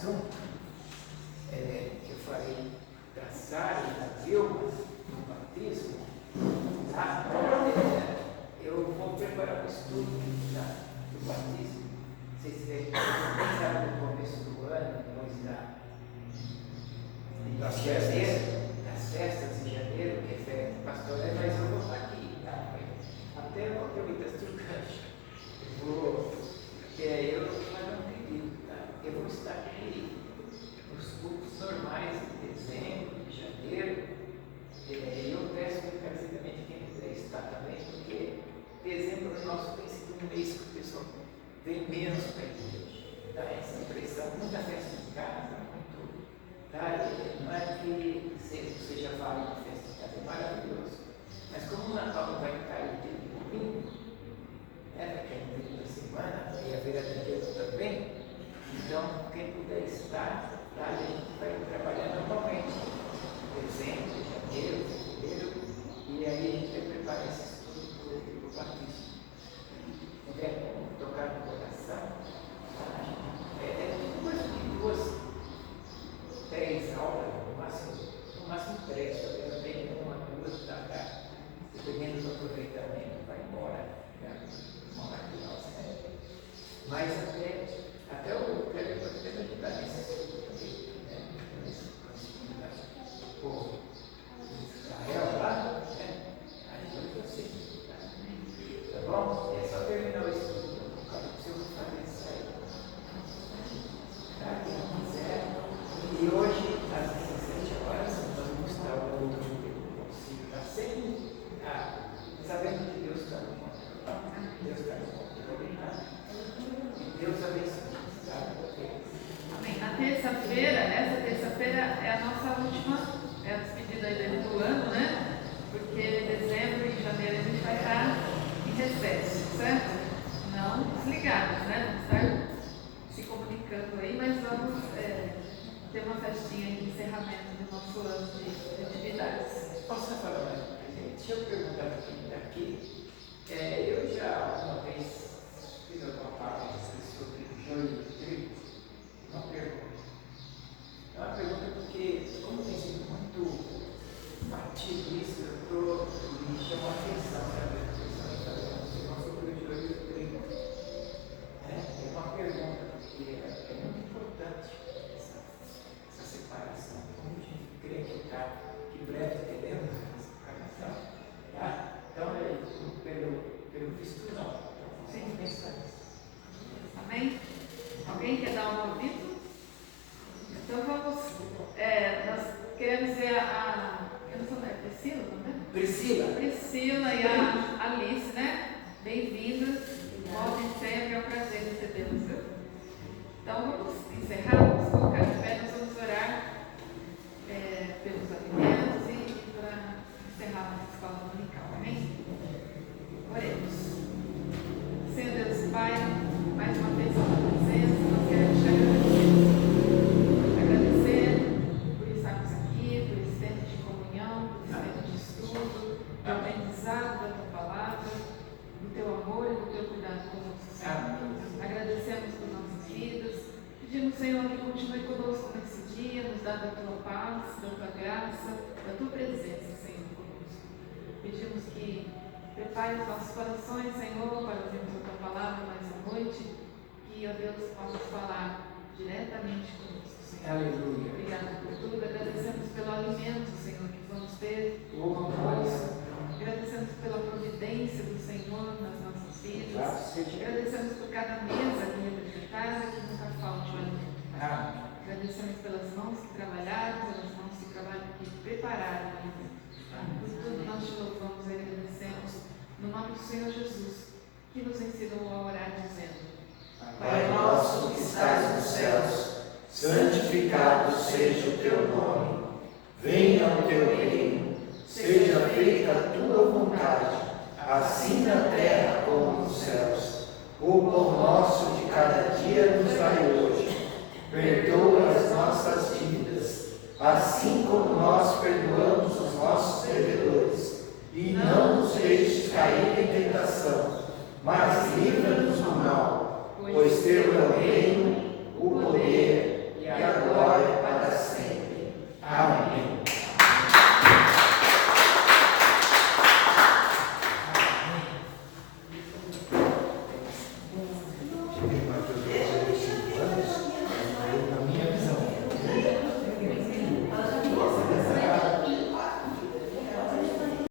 assunto que eu falei da Sara e da Vilma no batismo, tá? Eu vou preparar um estudo do batismo. Vocês sabem no começo do ano, depois Das das festas de janeiro, que é festa pastoral, mas eu vou estar aqui, tá? Até eu vou aproveitar esse trucancho. Eu vou fazer um pedido, tá? Eu vou estar aqui nos cultos normais de dezembro, de janeiro. Eu peço encarecidamente que quem puder estar também, porque dezembro nosso tem sido um mês que o pessoal vem menos para a igreja. Dá essa impressão, muita festa em casa, muito. Tá? Não é que seja válido a festa em casa, é maravilhoso. Mas como o Natal vai cair de domingo, daqui a um da semana, e a Vera de Deus também, então quem puder estar, tá? A gente vai trabalhar normalmente. Dezembro, janeiro, fevereiro, e aí a gente vai preparar esse estudo do batismo. Não quer tocar no coração? Duas, 10 aulas, no máximo 3, talvez bem uma, duas, tá? Dependendo do aproveitamento, vai embora, uma maravilhosa, né? Mas até o Cleber pode ter ajudar nesse estudo também, né? Pô, Israel lá, ajuda você, tá bom? É só terminar o estudo, eu vou fazer isso aí. Tá? Quem quiser. E hoje, às 17 horas, nós vamos estar o último concílio da sempre sabendo que Deus está no controle. Deus está no controle, tá? E Deus abençoe. Tá? Amém. Na terça-feira, essa terça-feira é a nossa última, é a despedida aí do ano, né? Porque dezembro e janeiro a gente vai estar em recesso, certo? Não desligados, né? Vamos estar se comunicando aí, mas vamos ter uma festinha de encerramento do nosso ano de atividades. Posso falar mais uma coisa? Deixa eu perguntar para quem está aqui. Eu já uma vez fiz alguma palestra sobre joio e trigo. Uma pergunta. É uma pergunta porque, como tem sido muito batido isso, me chamou a atenção, sabe? A questão de fazer uma discussão sobre o joio e o trigo. É uma pergunta, porque é muito importante essa separação. Como a gente crê que breve teremos essa separação. Tá? Então, pelo visto, não. Então, sem pensar nisso. Amém? Alguém quer dar um ouvido? Então vamos, nós queremos ver eu não sou, Priscila, não é? Priscila e a Alice, né? Bem-vindas, voltem sempre, é um prazer recebê-los. Então vamos encerrar, vamos colocar de pé, nós vamos orar pelos alimentos e para encerrar a nossa escola dominical, amém? Oremos. Senhor Deus Pai, mais uma vez a tua presença, nós queremos te agradecer por estarmos aqui, por esse tempo de comunhão, por esse tempo de estudo, de aprendizado da tua palavra, do teu amor e do teu cuidado conosco, Senhor. Agradecemos por nossas vidas, pedimos, Senhor, que continue conosco nesse dia, nos dá da tua paz, da tua graça, da tua presença, Senhor, conosco. Pedimos que prepare os nossos corações, Senhor, para ouvirmos a tua palavra mais à noite, que, ó Deus, possa falar diretamente conosco, Senhor. Aleluia. Obrigada por tudo, agradecemos pelo alimento, Senhor, que vamos ter Oh, hoje. Agradecemos pela providência do Senhor nas nossas vidas. Agradecemos por cada mesa aqui representada, que nunca falte o alimento. Agradecemos pelas mãos que trabalharam, pelas mãos que trabalham, que prepararam o alimento. Por tudo nós te louvamos e agradecemos no nome do Senhor Jesus, que nos ensinou a orar dizendo: Pai nosso que estás nos céus, santificado seja o teu nome. Venha o teu reino.